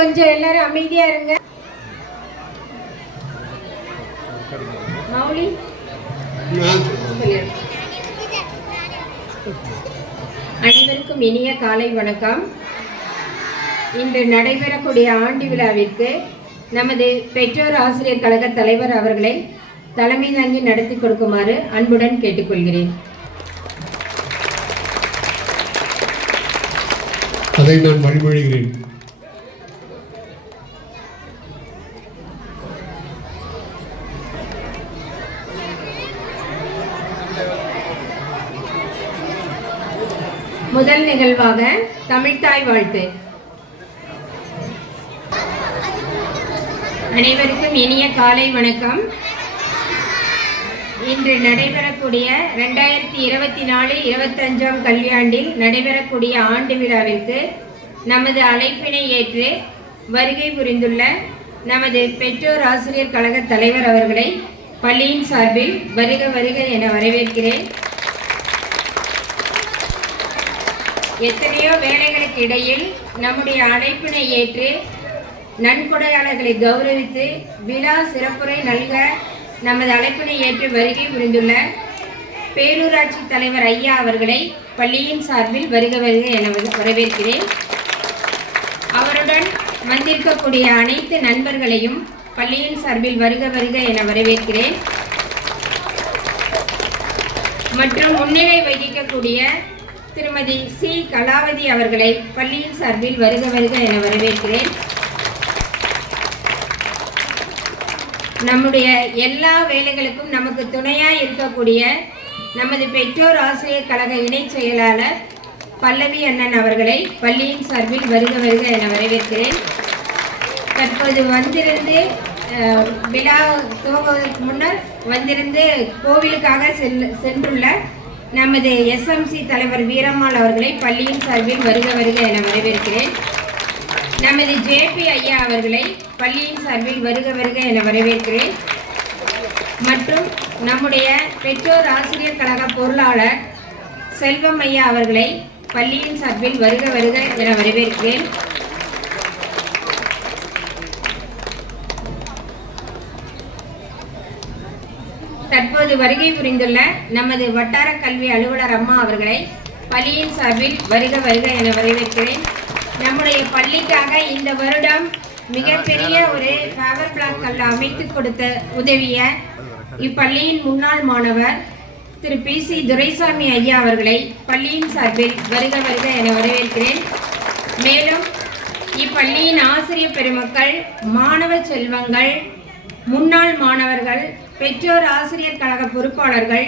கொஞ்சம் எல்லாரும் அமைதியா இருங்க. மௌலி அனைவருக்கும் இனிய காலை வணக்கம். இன்று நடைபெறக்கூடிய ஆண்டு விழாவிற்கு நமது பெற்றோர் ஆசிரியர் கழக தலைவர் அவர்களை தலைமை தாங்கி நடத்தி கொடுக்குமாறு அன்புடன் கேட்டுக்கொள்கிறேன். அதை நான் வழிமொழிகிறேன். முதல் நிகழ்வாக தமிழ்த்தாய் வாழ்த்து. அனைவருக்கும் இனிய காலை வணக்கம். இன்று நடைபெறக்கூடிய 2024-25 கல்வியாண்டில் நடைபெறக்கூடிய ஆண்டு விழாவிற்கு நமது அழைப்பினை ஏற்று வருகை புரிந்துள்ள நமது பெற்றோர் ஆசிரியர் கழக தலைவர் அவர்களை பள்ளியின் சார்பில் வருக வருக என வரவேற்கிறேன். எத்தனையோ வேலைகளுக்கு இடையில் நம்முடைய அழைப்பினை ஏற்று நன்கொடையாளர்களை கௌரவித்து விழா சிறப்புரை நல்க நமது அழைப்பினை ஏற்று வருகை புரிந்துள்ள பேரூராட்சி தலைவர் ஐயா அவர்களை பள்ளியின் சார்பில் வருக வருக என வரவேற்கிறேன். அவருடன் வந்திருக்கக்கூடிய அனைத்து நண்பர்களையும் பள்ளியின் சார்பில் வருக வருக என வரவேற்கிறேன். மற்றும் முன்னிலை வகிக்கக்கூடிய திருமதி சி கலாவதி அவர்களை பள்ளியின் சார்பில் வருக வருக என வரவேற்கிறேன். நம்முடைய எல்லா வேலைகளுக்கும் நமக்கு துணையாக இருக்கக்கூடிய நமது பெற்றோர் ஆசிரியர் கழக இணைச் செயலாளர் பல்லவி அண்ணன் அவர்களை பள்ளியின் சார்பில் வருக வருக என வரவேற்கிறேன். தற்போது வந்திருந்து விழா துவங்குவதற்கு முன்னர் வந்திருந்து கோவிலுக்காக சென்றுள்ள நமது எஸ்எம்சி தலைவர் வீரம்மாள் அவர்களை பள்ளியின் சார்பில் வருக வருக என வரவேற்கிறேன். நமது ஜேபி ஐயா அவர்களை பள்ளியின் சார்பில் வருக வருக என வரவேற்கிறேன். மற்றும் நம்முடைய பெற்றோர் ஆசிரியர் கழக பொருளாளர் செல்வம் ஐயா அவர்களை பள்ளியின் சார்பில் வருக வருக என வரவேற்கிறேன். தற்போது வருகை புரிந்துள்ள நமது வட்டார கல்வி அலுவலர் அம்மா அவர்களை பள்ளியின் சார்பில் வருக வருக என வரவேற்கிறேன். நம்முடைய பள்ளிக்காக இந்த வருடம் மிகப்பெரிய ஒரு ஃபேவர் பிளாக் கல்ல அமைத்து கொடுத்த உதவிய இப்பள்ளியின் முன்னாள் மாணவர் திரு PC துரைசாமி ஐயா அவர்களை பள்ளியின் சார்பில் வருக வருக என வரவேற்கிறேன். மேலும் இப்பள்ளியின் ஆசிரியர் பெருமக்கள், மாணவ செல்வங்கள், முன்னாள் மாணவர்கள், பெற்றோர் ஆசிரியர் கழக பொறுப்பாளர்கள்,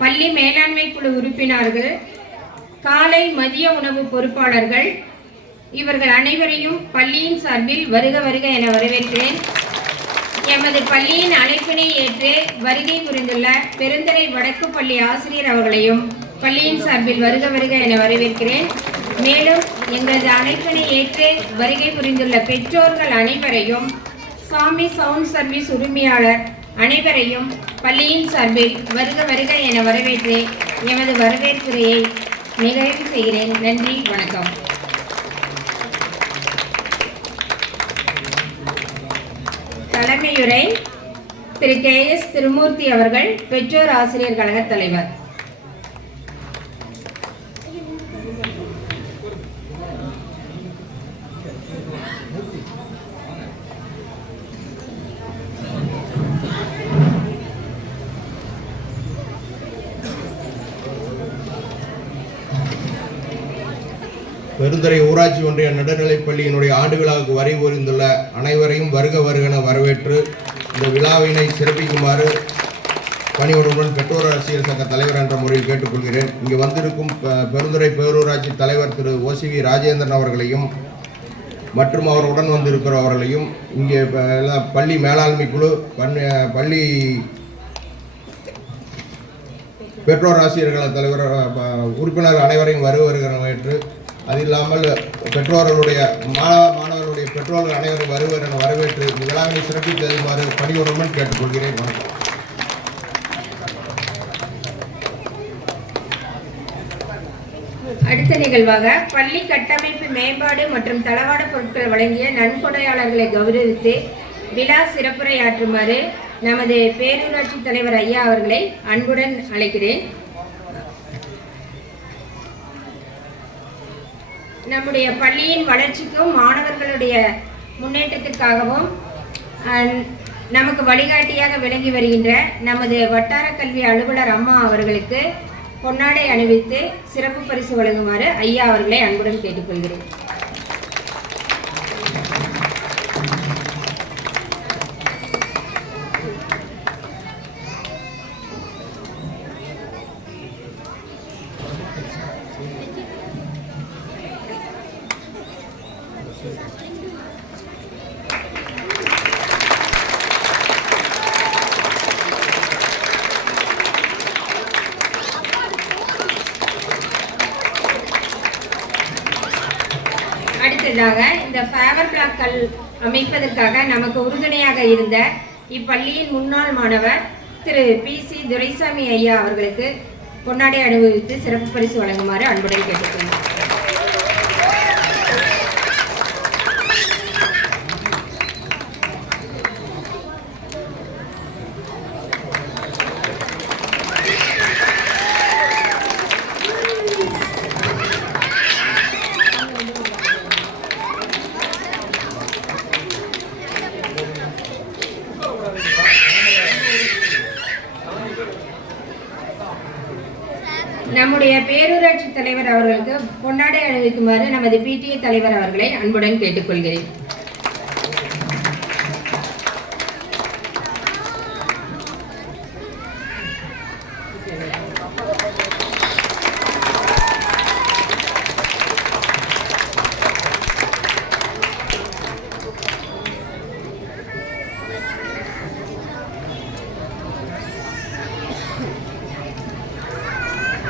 பள்ளி மேலாண்மை குழு உறுப்பினர்கள், காலை மதிய உணவு பொறுப்பாளர்கள், இவர்கள் அனைவரையும் பள்ளியின் சார்பில் வருக வருக என வரவேற்கிறேன். எமது பள்ளியின் அழைப்பினை ஏற்று வருகை புரிந்துள்ள பெருந்தரை வடக்கு பள்ளி ஆசிரியர் அவர்களையும் பள்ளியின் சார்பில் வருக வருக என வரவேற்கிறேன். மேலும் எங்களது அழைப்பினை ஏற்று வருகை புரிந்துள்ள பெற்றோர்கள் அனைவரையும், சாமி சவுண்ட் சர்வீஸ் உரிமையாளர் அனைவரையும் பள்ளியின் சார்பில் வருக வருக என வரவேற்று எமது வரவேற்புரையை நிறைவு செய்கிறேன். நன்றி, வணக்கம். தலைமையுரை திரு KS திருமூர்த்தி அவர்கள், பெற்றோர் ஆசிரியர் கழக தலைவர். பெருந்துறை ஊராட்சி ஒன்றிய நடுநிலைப்பள்ளியினுடைய ஆண்டு விழாவுக்கு வரை புரிந்துள்ள அனைவரையும் வருக வருகென வரவேற்று இந்த விழாவினை சிறப்பிக்குமாறு பணியுடன் பெற்றோர் ஆசிரியர் சங்க தலைவர் என்ற முறையில் கேட்டுக்கொள்கிறேன். இங்கு வந்திருக்கும் பெருந்துறை பேரூராட்சி தலைவர் திரு OCV ராஜேந்திரன் அவர்களையும் மற்றும் அவருடன் வந்திருக்கிறவர்களையும், இங்கே பள்ளி மேலாண்மை குழு, பள்ளி பெற்றோர் ஆசிரியர்கள் தலைவர் உறுப்பினர் அனைவரையும் வருகிற ஏற்று, அது இல்லாமல் பெற்றோர்களுடைய மாணவர்களுடைய பெற்றோர்கள் அனைவரும் வருவர் என வரவேற்று விழாவினை சிறப்பித்து தருமாறு பணியுடன் கேட்டுக்கொள்கிறேன். வணக்கம். அடுத்த நிகழ்வாக பள்ளி கட்டமைப்பு மேம்பாடு மற்றும் தளவாட பொருட்கள் வழங்கிய நன்கொடையாளர்களை கௌரவித்து விழா சிறப்புரையாற்றுமாறு நமது பேரூராட்சி தலைவர் ஐயா அவர்களை அன்புடன் அழைக்கிறேன். நம்முடைய பள்ளியின் வளர்ச்சிக்கும் மாணவர்களுடைய முன்னேற்றத்திற்காகவும் நமக்கு வழிகாட்டியாக விளங்கி வருகின்ற நமது வட்டார கல்வி அலுவலர் அம்மா அவர்களுக்கு பொன்னாடை அணிவித்து சிறப்பு பரிசு வழங்குமாறு ஐயா அவர்களை அன்புடன் கேட்டுக்கொள்கிறேன். அடுத்ததாக இந்த ஃபேவர் பிளாக்கள் அமைப்பதற்காக நமக்கு உறுதுணையாக இருந்த இப்பள்ளியின் முன்னாள் மாணவர் திரு PC துரைசாமி ஐயா அவர்களுக்கு பொன்னாடை அணிவித்து சிறப்பு பரிசு வழங்குமாறு அன்புடன் கேட்டுக்கொள்கிறேன். நம்முடைய பேரூராட்சி தலைவர் அவர்களுக்கு பொன்னாடை அணிவிக்குமாறு நமது PTA தலைவர் அவர்களை அன்புடன் கேட்டுக்கொள்கிறேன்.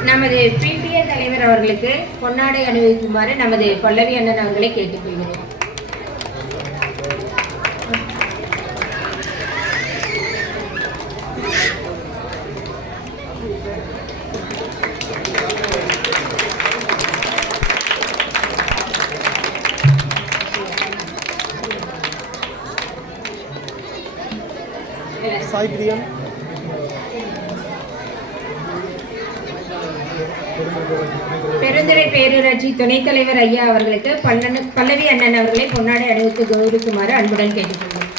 நமது PTA தலைவர் அவர்களுக்கு பொன்னாடை அணிவிக்குமாறு நமது பல்லவி அண்ணன் அவர்களை கேட்டுக்கொள்கிறேன். சாய் பிரியன் பெருந்துறை பேரூராட்சி துணைத் தலைவர் ஐயா அவர்களுக்கு பல்லவி அண்ணன் அவர்களை பொன்னாடை அணிவித்து கௌரவிக்குமாறு அன்புடன் கேட்டுக்கொள்கிறேன்.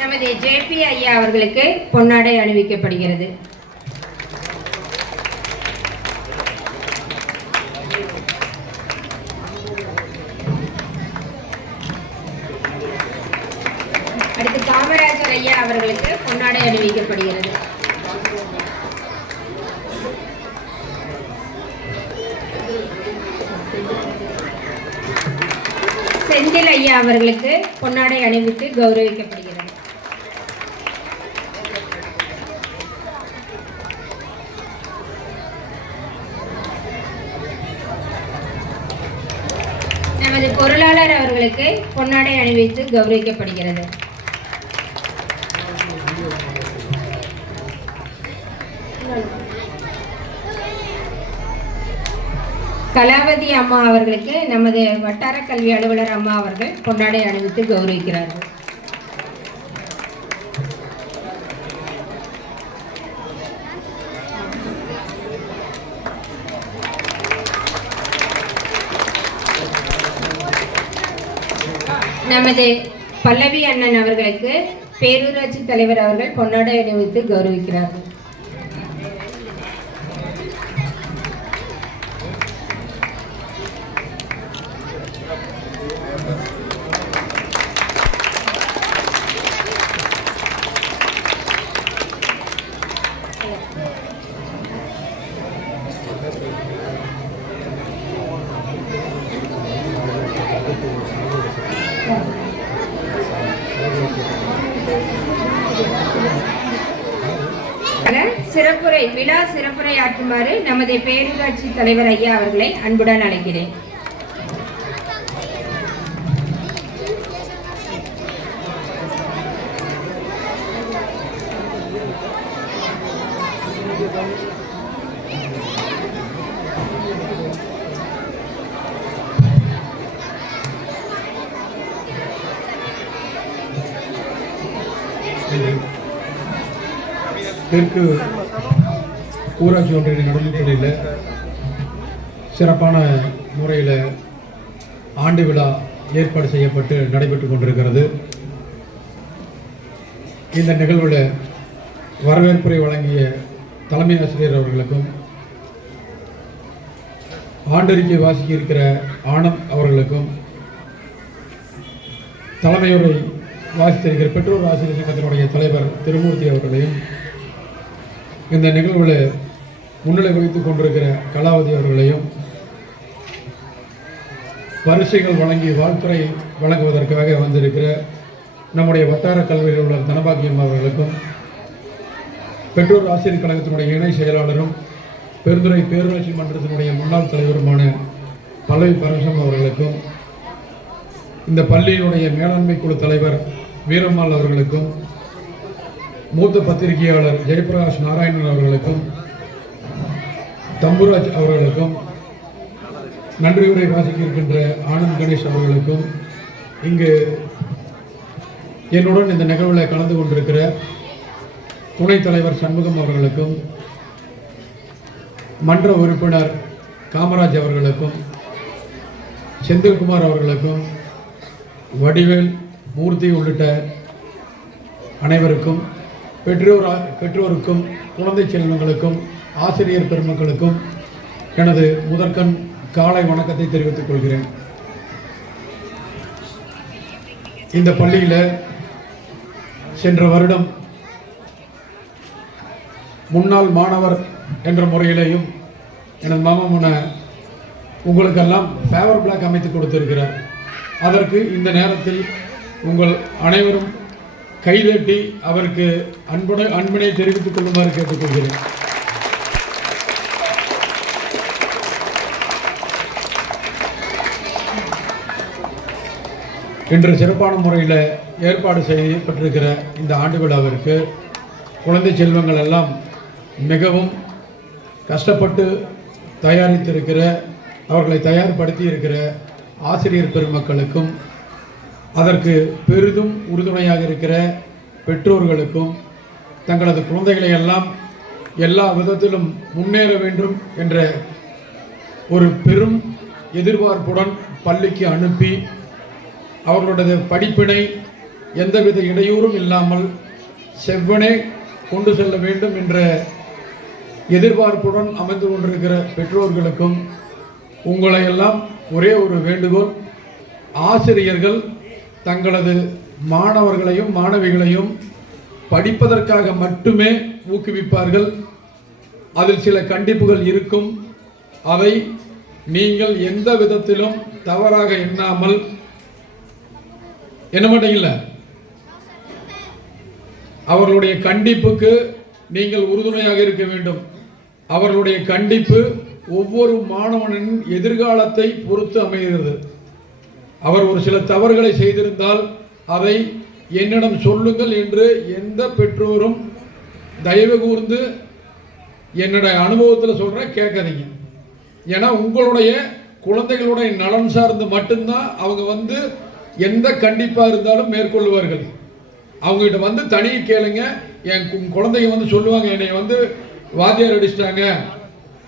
நமது JP ஐயா அவர்களுக்கு பொன்னாடை அணிவிக்கப்படுகிறது. அடுத்து காமராஜர் ஐயா அவர்களுக்கு பொன்னாடை அணிவிக்கப்படுகிறது. செந்தில் ஐயா அவர்களுக்கு பொன்னாடை அணிவித்து கௌரவிக்கப்படுகிறது. நமது பொருளாளர் அவர்களுக்கு பொன்னாடை அணிவித்து கௌரவிக்கப்படுகிறது. கலாவதி அம்மா அவர்களுக்கு நமது வட்டார கல்வி அலுவலர் அம்மா அவர்கள் பொன்னாடை அணிவித்து கௌரவிக்கிறார்கள். நமது பல்லவி அண்ணன் அவர்களுக்கு பேரூராட்சி தலைவர் அவர்கள் பொன்னாடை அணிவித்து கௌரவிக்கிறார்கள். விழா சிறப்புரை ஆற்றுமாறு நமது பேரூராட்சி தலைவர் ஐயா அவர்களை அன்புடன் அழைக்கிறேன். தெற்கு ஊராட்சி ஒன்றிய நடுநிலைப்பள்ளியில் சிறப்பான முறையில் ஆண்டு விழா ஏற்பாடு செய்யப்பட்டு நடைபெற்று கொண்டிருக்கிறது. இந்த நிகழ்வில் வரவேற்புரை வழங்கிய தலைமை ஆசிரியர் அவர்களுக்கும், ஆண்டறிக்கை வாசிக்க இருக்கிற ஆனந்த் அவர்களுக்கும், தலைமையுரை வாசித்திருக்கிற பெற்றோர் ஆசிரியர் சங்கத்தினுடைய தலைவர் திருமூர்த்தி அவர்களையும், இந்த நிகழ்வில் முன்னிலை வகித்துக் கொண்டிருக்கிற கலாவதி அவர்களையும், பரிசுகள் வழங்கி வாழ்த்துறை வழங்குவதற்காக வந்திருக்கிற நம்முடைய வட்டார கல்வியில் உள்ள தனபாக்கியம் அவர்களுக்கும், பெற்றோர் ஆசிரியர் கழகத்தினுடைய இணை செயலாளரும் பெருந்துறை பேரூராட்சி மன்றத்தினுடைய முன்னாள் தலைவருமான பல்லவி பரமசம் அவர்களுக்கும், இந்த பள்ளியினுடைய மேலாண்மை குழு தலைவர் வீரம்மாள் அவர்களுக்கும், மூத்த பத்திரிகையாளர் ஜெயபிரகாஷ் நாராயணன் அவர்களுக்கும், தம்புராஜ் அவர்களுக்கும், நன்றியுரை வாசிக்க இருக்கின்ற ஆனந்த் கணேஷ் அவர்களுக்கும், இங்கு என்னுடன் இந்த நிகழ்வில் கலந்து கொண்டிருக்கிற துணைத் தலைவர் சண்முகம் அவர்களுக்கும், மன்ற உறுப்பினர் காமராஜ் அவர்களுக்கும், செந்தில்குமார் அவர்களுக்கும், வடிவேல், மூர்த்தி உள்ளிட்ட அனைவருக்கும், பெற்றோருக்கும், குழந்தை செல்வங்களுக்கும், ஆசிரியர் பெருமக்களுக்கும் எனது முதற்கண் காலை வணக்கத்தை தெரிவித்துக் கொள்கிறேன். இந்த பள்ளியில் சென்ற வருடம் முன்னாள் மாணவர் என்ற முறையிலேயும் எனது மாமன் உங்களுக்கெல்லாம் ஃபேவர் பிளாக் அமைத்து கொடுத்திருக்கிறார். அதற்கு இந்த நேரத்தில் உங்கள் அனைவரும் கைதட்டி அவருக்கு அன்பினை தெரிவித்துக் கொள்ளுமாறு கேட்டுக்கொள்கிறேன். இன்று சிறப்பான முறையில் ஏற்பாடு செய்யப்பட்டிருக்கிற இந்த ஆண்டு விழாவிற்கு குழந்தை செல்வங்கள் எல்லாம் மிகவும் கஷ்டப்பட்டு தயாரித்திருக்கிற, அவர்களை தயார்படுத்தி இருக்கிற ஆசிரியர் பெருமக்களுக்கும், அதற்கு பெரிதும் உறுதுணையாக இருக்கிற பெற்றோர்களுக்கும், தங்களது குழந்தைகளை எல்லாம் எல்லா விதத்திலும் முன்னேற வேண்டும் என்ற ஒரு பெரும் எதிர்பார்ப்புடன் பள்ளிக்கு அனுப்பி அவர்களுடைய படிப்பினை எந்தவித இடையூறும் இல்லாமல் செவ்வனே கொண்டு செல்ல வேண்டும் என்ற எதிர்பார்ப்புடன் அமைந்து கொண்டிருக்கிற பெற்றோர்களுக்கும் உங்களை எல்லாம் ஒரே ஒரு வேண்டுகோள், ஆசிரியர்கள் தங்களது மாணவர்களையும் மாணவிகளையும் படிப்பதற்காக மட்டுமே ஊக்குவிப்பார்கள். அதில் சில கண்டிப்புகள் இருக்கும். அதை நீங்கள் எந்த விதத்திலும் தவறாக எண்ணாமல் என்ன மாட்டீங்கள, அவர்களுடைய கண்டிப்புக்கு நீங்கள் உறுதுணையாக இருக்க வேண்டும். அவர்களுடைய கண்டிப்பு ஒவ்வொரு மாணவனின் எதிர்காலத்தை பொறுத்து அமைகிறது. அவர் ஒரு சில தவறுகளை செய்திருந்தால் அதை என்னிடம் சொல்லுங்கள் என்று எந்த பெற்றோரும் தயவு கூர்ந்து என்னுடைய அனுபவத்தில் சொல்கிறேன், கேட்காதீங்க. ஏன்னா உங்களுடைய குழந்தைகளுடைய நலன் சார்ந்து மட்டும்தான் அவங்க எந்த கண்டிப்பாக இருந்தாலும் மேற்கொள்வார்கள். அவங்ககிட்ட தனி கேளுங்க. என் குழந்தைங்க சொல்லுவாங்க, என்னை வாத்தியார் அடிச்சிட்டாங்க,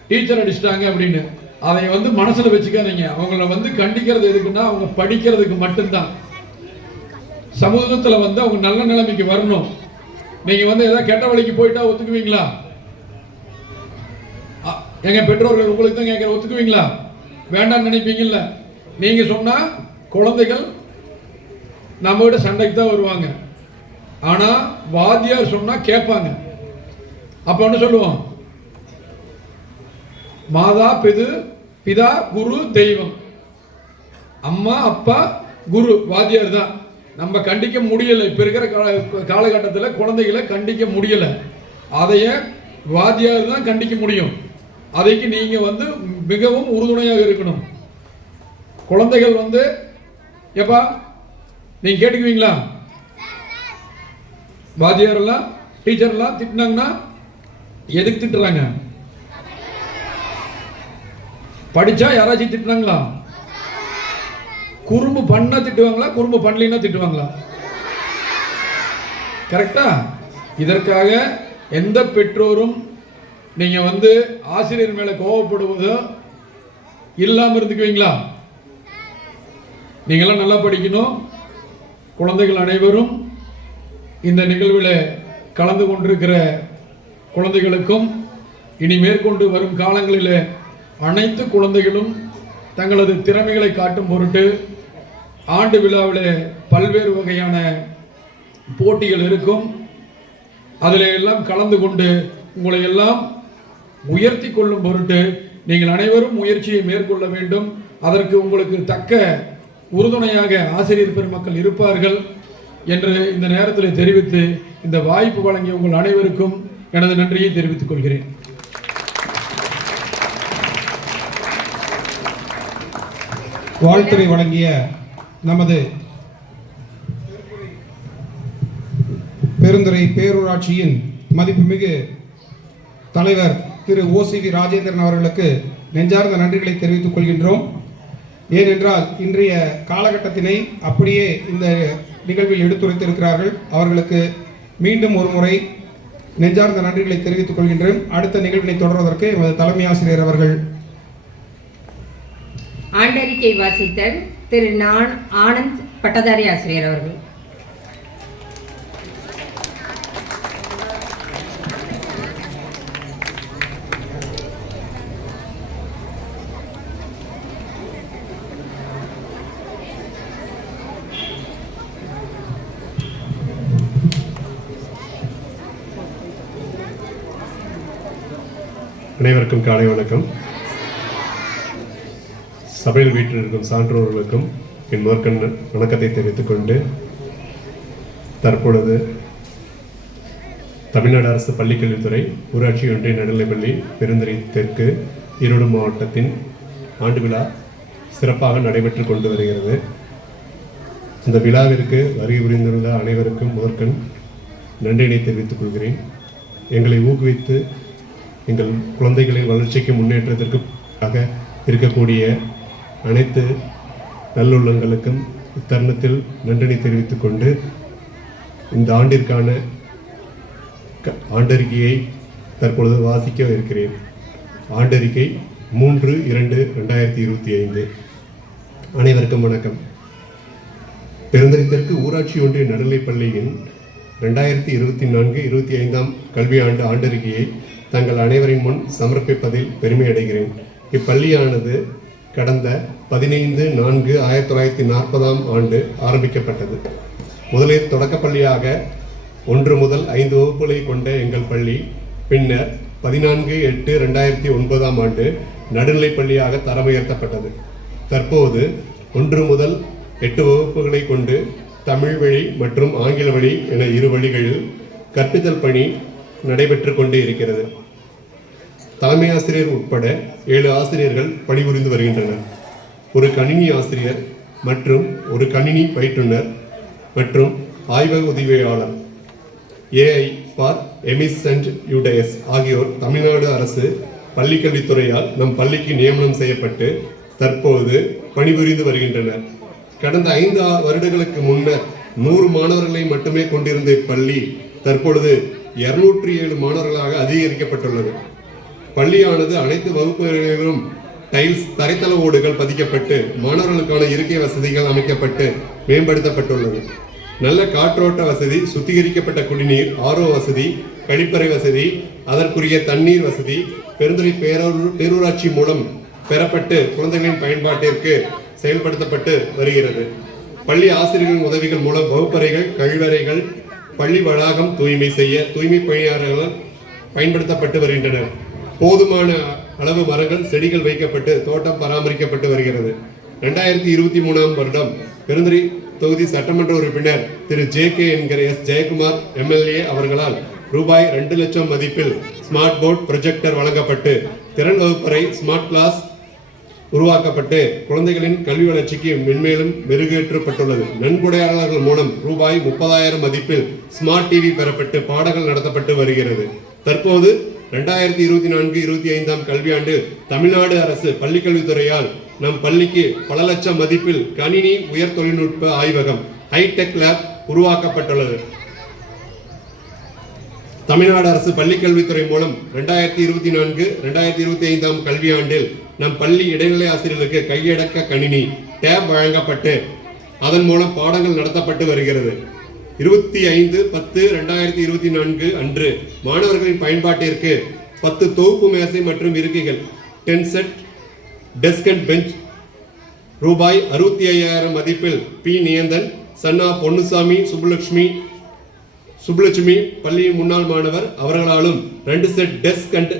டீச்சர் அடிச்சிட்டாங்க அப்படின்னு. அதை மனசில் வச்சுக்காதீங்க. அவங்கள கண்டிக்கிறது எதுக்குன்னா அவங்க படிக்கிறதுக்கு மட்டும்தான். சமூகத்தில் அவங்க நல்ல நிலைமைக்கு வரணும். நீங்கள் ஏதாவது கெட்ட வழிக்கு போயிட்டா ஒத்துக்குவீங்களா? எங்க பெற்றோர்கள் உங்களுக்கு தான் கேட்குற, ஒத்துக்குவீங்களா? வேண்டாம்னு நினைப்பீங்கல்ல. நீங்கள் சொன்னால் குழந்தைகள் நம்ம கிட்ட சண்டைக்கு தான் வருவாங்க. ஆனால் வாத்தியார் சொன்னால் கேட்பாங்க. அப்போ ஒன்று சொல்லுவோம், மாதா பிதா குரு தெய்வம். அம்மா அப்பா குரு வாத்தியார் தான். நம்ம கண்டிக்க முடியலை. இப்போ இருக்கிற காலகட்டத்தில் குழந்தைகளை கண்டிக்க முடியலை. அதையே வாத்தியார் தான் கண்டிக்க முடியும். அதைக்கு நீங்கள் மிகவும் உறுதுணையாக இருக்கணும். குழந்தைகள் எப்பா நீங்கள் கேட்டுக்குவீங்களா? வாத்தியாரெல்லாம் டீச்சர்லாம் திட்டினாங்கன்னா எதுக்கு திட்டுறாங்க? படித்தா யாராச்சும் திட்டுனாங்களா? குறும்பு பண்ண திட்டுவாங்களா? குறும்பு பண்ணலைன்னா திட்டுவாங்களா? கரெக்டா? இதற்காக எந்த பெற்றோரும் நீங்க ஆசிரியர் மேல கோபப்படுவதோ இல்லாம இருந்துக்குவீங்களா? நீங்களாம் நல்லா படிக்கணும். குழந்தைகள் அனைவரும் இந்த நிகழ்வில் கலந்து கொண்டிருக்கிற குழந்தைகளுக்கும் இனி மேற்கொண்டு வரும் காலங்களில் அனைத்து குழந்தைகளும் தங்களது திறமைகளை காட்டும் பொருட்டு ஆண்டு விழாவில் பல்வேறு வகையான போட்டிகள் இருக்கும். அதில் எல்லாம் கலந்து கொண்டு உங்களை எல்லாம் உயர்த்தி கொள்ளும் பொருட்டு நீங்கள் அனைவரும் முயற்சியை மேற்கொள்ள வேண்டும். அதற்கு உங்களுக்கு தக்க உறுதுணையாக ஆசிரியர் பெருமக்கள் இருப்பார்கள் என்று இந்த நேரத்தில் தெரிவித்து இந்த வாய்ப்பு வழங்கிய உங்கள் அனைவருக்கும் எனது நன்றியை தெரிவித்துக் கொள்கிறேன். வாழ்த்துறை வழங்கிய நமது பெருந்துறை பேரூராட்சியின் மதிப்புமிகு தலைவர் திரு ஓசிவி ராஜேந்திரன் அவர்களுக்கு நெஞ்சார்ந்த நன்றிகளை தெரிவித்துக் கொள்கின்றோம். ஏனென்றால் இன்றைய காலகட்டத்தினை அப்படியே இந்த நிகழ்வில் எடுத்துரைத்திருக்கிறார்கள். அவர்களுக்கு மீண்டும் ஒரு முறை நெஞ்சார்ந்த நன்றிகளை தெரிவித்துக் கொள்கின்றேன். அடுத்த நிகழ்வினை தொடர்வதற்கு எமது தலைமை ஆசிரியர் அவர்கள் ஆண்டறிக்கை வாசித்தல் திரு ஆனந்த் பட்டதாரி ஆசிரியர் அவர்கள். அனைவருக்கும் காலை வணக்கம். சபையில் வீட்டில் இருக்கும் சான்றோர்களுக்கும் என் முதற்கண் வணக்கத்தை தெரிவித்துக் கொண்டு, தற்பொழுது தமிழ்நாடு அரசு பள்ளிக்கல்வித்துறை ஊராட்சி ஒன்றிய நடுநிலைப்பள்ளி பெருந்துறை தெற்கு ஈரோடு மாவட்டத்தின் ஆண்டு விழா சிறப்பாக நடைபெற்று கொண்டு வருகிறது. இந்த விழாவிற்கு வருகை புரிந்துள்ள அனைவருக்கும் முதற்கண் நன்றியினை தெரிவித்துக் கொள்கிறேன். எங்களை ஊக்குவித்து எங்கள் குழந்தைகளின் வளர்ச்சிக்கு முன்னேற்றத்திற்காக இருக்கக்கூடிய அனைத்து நல்லுள்ளங்களுக்கும் இத்தருணத்தில் நன்றினை தெரிவித்துக் கொண்டு, இந்த ஆண்டிற்கான ஆண்டறிக்கையை தற்பொழுது வாசிக்க இருக்கிறேன். ஆண்டறிக்கை 3/2/2025. அனைவருக்கும் வணக்கம். பெருந்துறை தெற்கு ஊராட்சி ஒன்றிய நடுநிலைப்பள்ளியின் 2024-25 கல்வியாண்டு ஆண்டறிக்கையை தங்கள் அனைவரின் முன் சமர்ப்பிப்பதில் பெருமை அடைகிறேன். இப்பள்ளியானது கடந்த 15/4/1940 ஆரம்பிக்கப்பட்டது. முதலில் தொடக்கப்பள்ளியாக 1 முதல் 5 வகுப்புகளை கொண்ட எங்கள் பள்ளி பின்னர் 14/8/2009 நடுநிலைப்பள்ளியாக தரம் உயர்த்தப்பட்டது. தற்போது 1 முதல் 8 வகுப்புகளை கொண்டு தமிழ் வழி மற்றும் ஆங்கில வழி என 2 வழிகளில் கற்பித்தல் பணி நடைபெற்று கொண்டு இருக்கிறது. தலைமை ஆசிரியர் உட்பட 7 ஆசிரியர்கள் பணிபுரிந்து வருகின்றனர். ஒரு கணினி ஆசிரியர் மற்றும் ஒரு கணினி பயிற்றுனர் மற்றும் ஆய்வக உதவியாளர் AI ஃபார் எமிஸ் அண்ட் யூடைஎஸ் ஆகியோர் தமிழ்நாடு அரசு பள்ளிக்கல்வித்துறையால் நம் பள்ளிக்கு நியமனம் செய்யப்பட்டு தற்போது பணிபுரிந்து வருகின்றனர். கடந்த 5 வருடங்களுக்கு முன்னர் 100 மாணவர்களை மட்டுமே கொண்டிருந்த இப்பள்ளி தற்பொழுது 207 மாணவர்களாக அதிகரிக்கப்பட்டுள்ளது. பள்ளியானது அனைத்து வகுப்புகளிலும் டைல்ஸ் தரைத்தள ஓடுகள் பதிக்கப்பட்டு மாணவர்களுக்கான இருக்கை வசதிகள் அமைக்கப்பட்டு மேம்படுத்தப்பட்டுள்ளது. நல்ல காற்றோட்ட வசதி, சுத்திகரிக்கப்பட்ட குடிநீர், RO வசதி, கழிப்பறை வசதி, அதற்குரிய தண்ணீர் வசதி பெருந்துறை பேரூராட்சி மூலம் பெறப்பட்டு குழந்தைகளின் பயன்பாட்டிற்கு செயல்படுத்தப்பட்டு வருகிறது. பள்ளி ஆசிரியர்களின் உதவிகள் மூலம் வகுப்பறைகள், கழிவறைகள், பள்ளி வளாகம் தூய்மை செய்ய தூய்மை பணியாளர்கள் பயன்படுத்தப்பட்டு வருகின்றனர். போதுமான அளவு மரங்கள், செடிகள் வைக்கப்பட்டு தோட்டம் பராமரிக்கப்பட்டு வருகிறது. 2023 வருடம் பெருந்துறை தொகுதி சட்டமன்ற உறுப்பினர் திரு JK என்கிற S ஜெயக்குமார் MLA அவர்களால் ரூபாய் 2 லட்சம் மதிப்பில் ஸ்மார்ட் போர்ட் ப்ரொஜெக்டர் வழங்கப்பட்டு திறன் வகுப்பறை ஸ்மார்ட் கிளாஸ் உருவாக்கப்பட்டு குழந்தைகளின் கல்வி வளர்ச்சிக்கு மென்மேலும் மெருகேற்றப்பட்டுள்ளது. நன்கொடையாளர்கள் மூலம் ரூபாய் 30,000 மதிப்பில் ஸ்மார்ட் TV பெறப்பட்டு பாடங்கள் நடத்தப்பட்டு வருகிறது. தற்போது 2024-25 கல்வியாண்டு தமிழ்நாடு அரசு பள்ளிக்கல்வித்துறையால் நம் பள்ளிக்கு பல லட்சம் மதிப்பில் கணினி உயர் தொழில்நுட்ப ஆய்வகம் ஹைடெக் லேப் உருவாக்கப்பட்டுள்ளது. தமிழ்நாடு அரசு பள்ளிக்கல்வித்துறை மூலம் 2024-2025 கல்வியாண்டில் நம் பள்ளி இடைநிலை ஆசிரியர்களுக்கு கையடக்க கணினி டேப் வழங்கப்பட்டு அதன் மூலம் பாடங்கள் நடத்தப்பட்டு வருகிறது. 25/10/2024 அன்று மாணவர்களின் பயன்பாட்டிற்கு 10 தொகுப்பு மேசை மற்றும் இருக்கைகள் 10 செட் டெஸ்க் அண்ட் பெஞ்ச் ரூபாய் 65,000 மதிப்பில் பி. நியந்தன், சன்னா பொன்னுசாமி, சுப்புலட்சுமி பள்ளியின் முன்னாள் மாணவர் அவர்களாலும் 2 செட் டெஸ்க் அண்ட்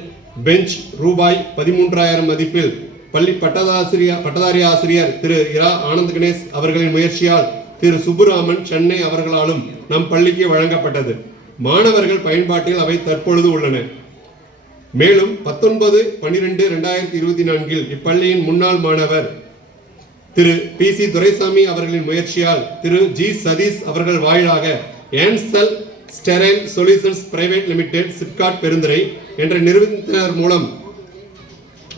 பெஞ்ச் ரூபாய் 13,000 மதிப்பில் பள்ளி பட்டதாரி ஆசிரியர் திரு இரா ஆனந்த் கணேஷ் அவர்களின் முயற்சியால் திரு சுப்புராமன் சென்னை அவர்களாலும் நம் பள்ளிக்கு வழங்கப்பட்டது. மாணவர்கள் பயன்பாட்டில் அவை தற்பொழுது உள்ளன. மேலும் 19/12/2024 இப்பள்ளியின் முன்னாள் மாணவர் திரு பி. சி. துரைசாமி அவர்களின் முயற்சியால் திரு ஜி. சதீஷ் அவர்கள் வாயிலாக Ansell sterile solutions private limited SIPCOT Perundurai என்ற நிறுவனத்தினர் மூலம்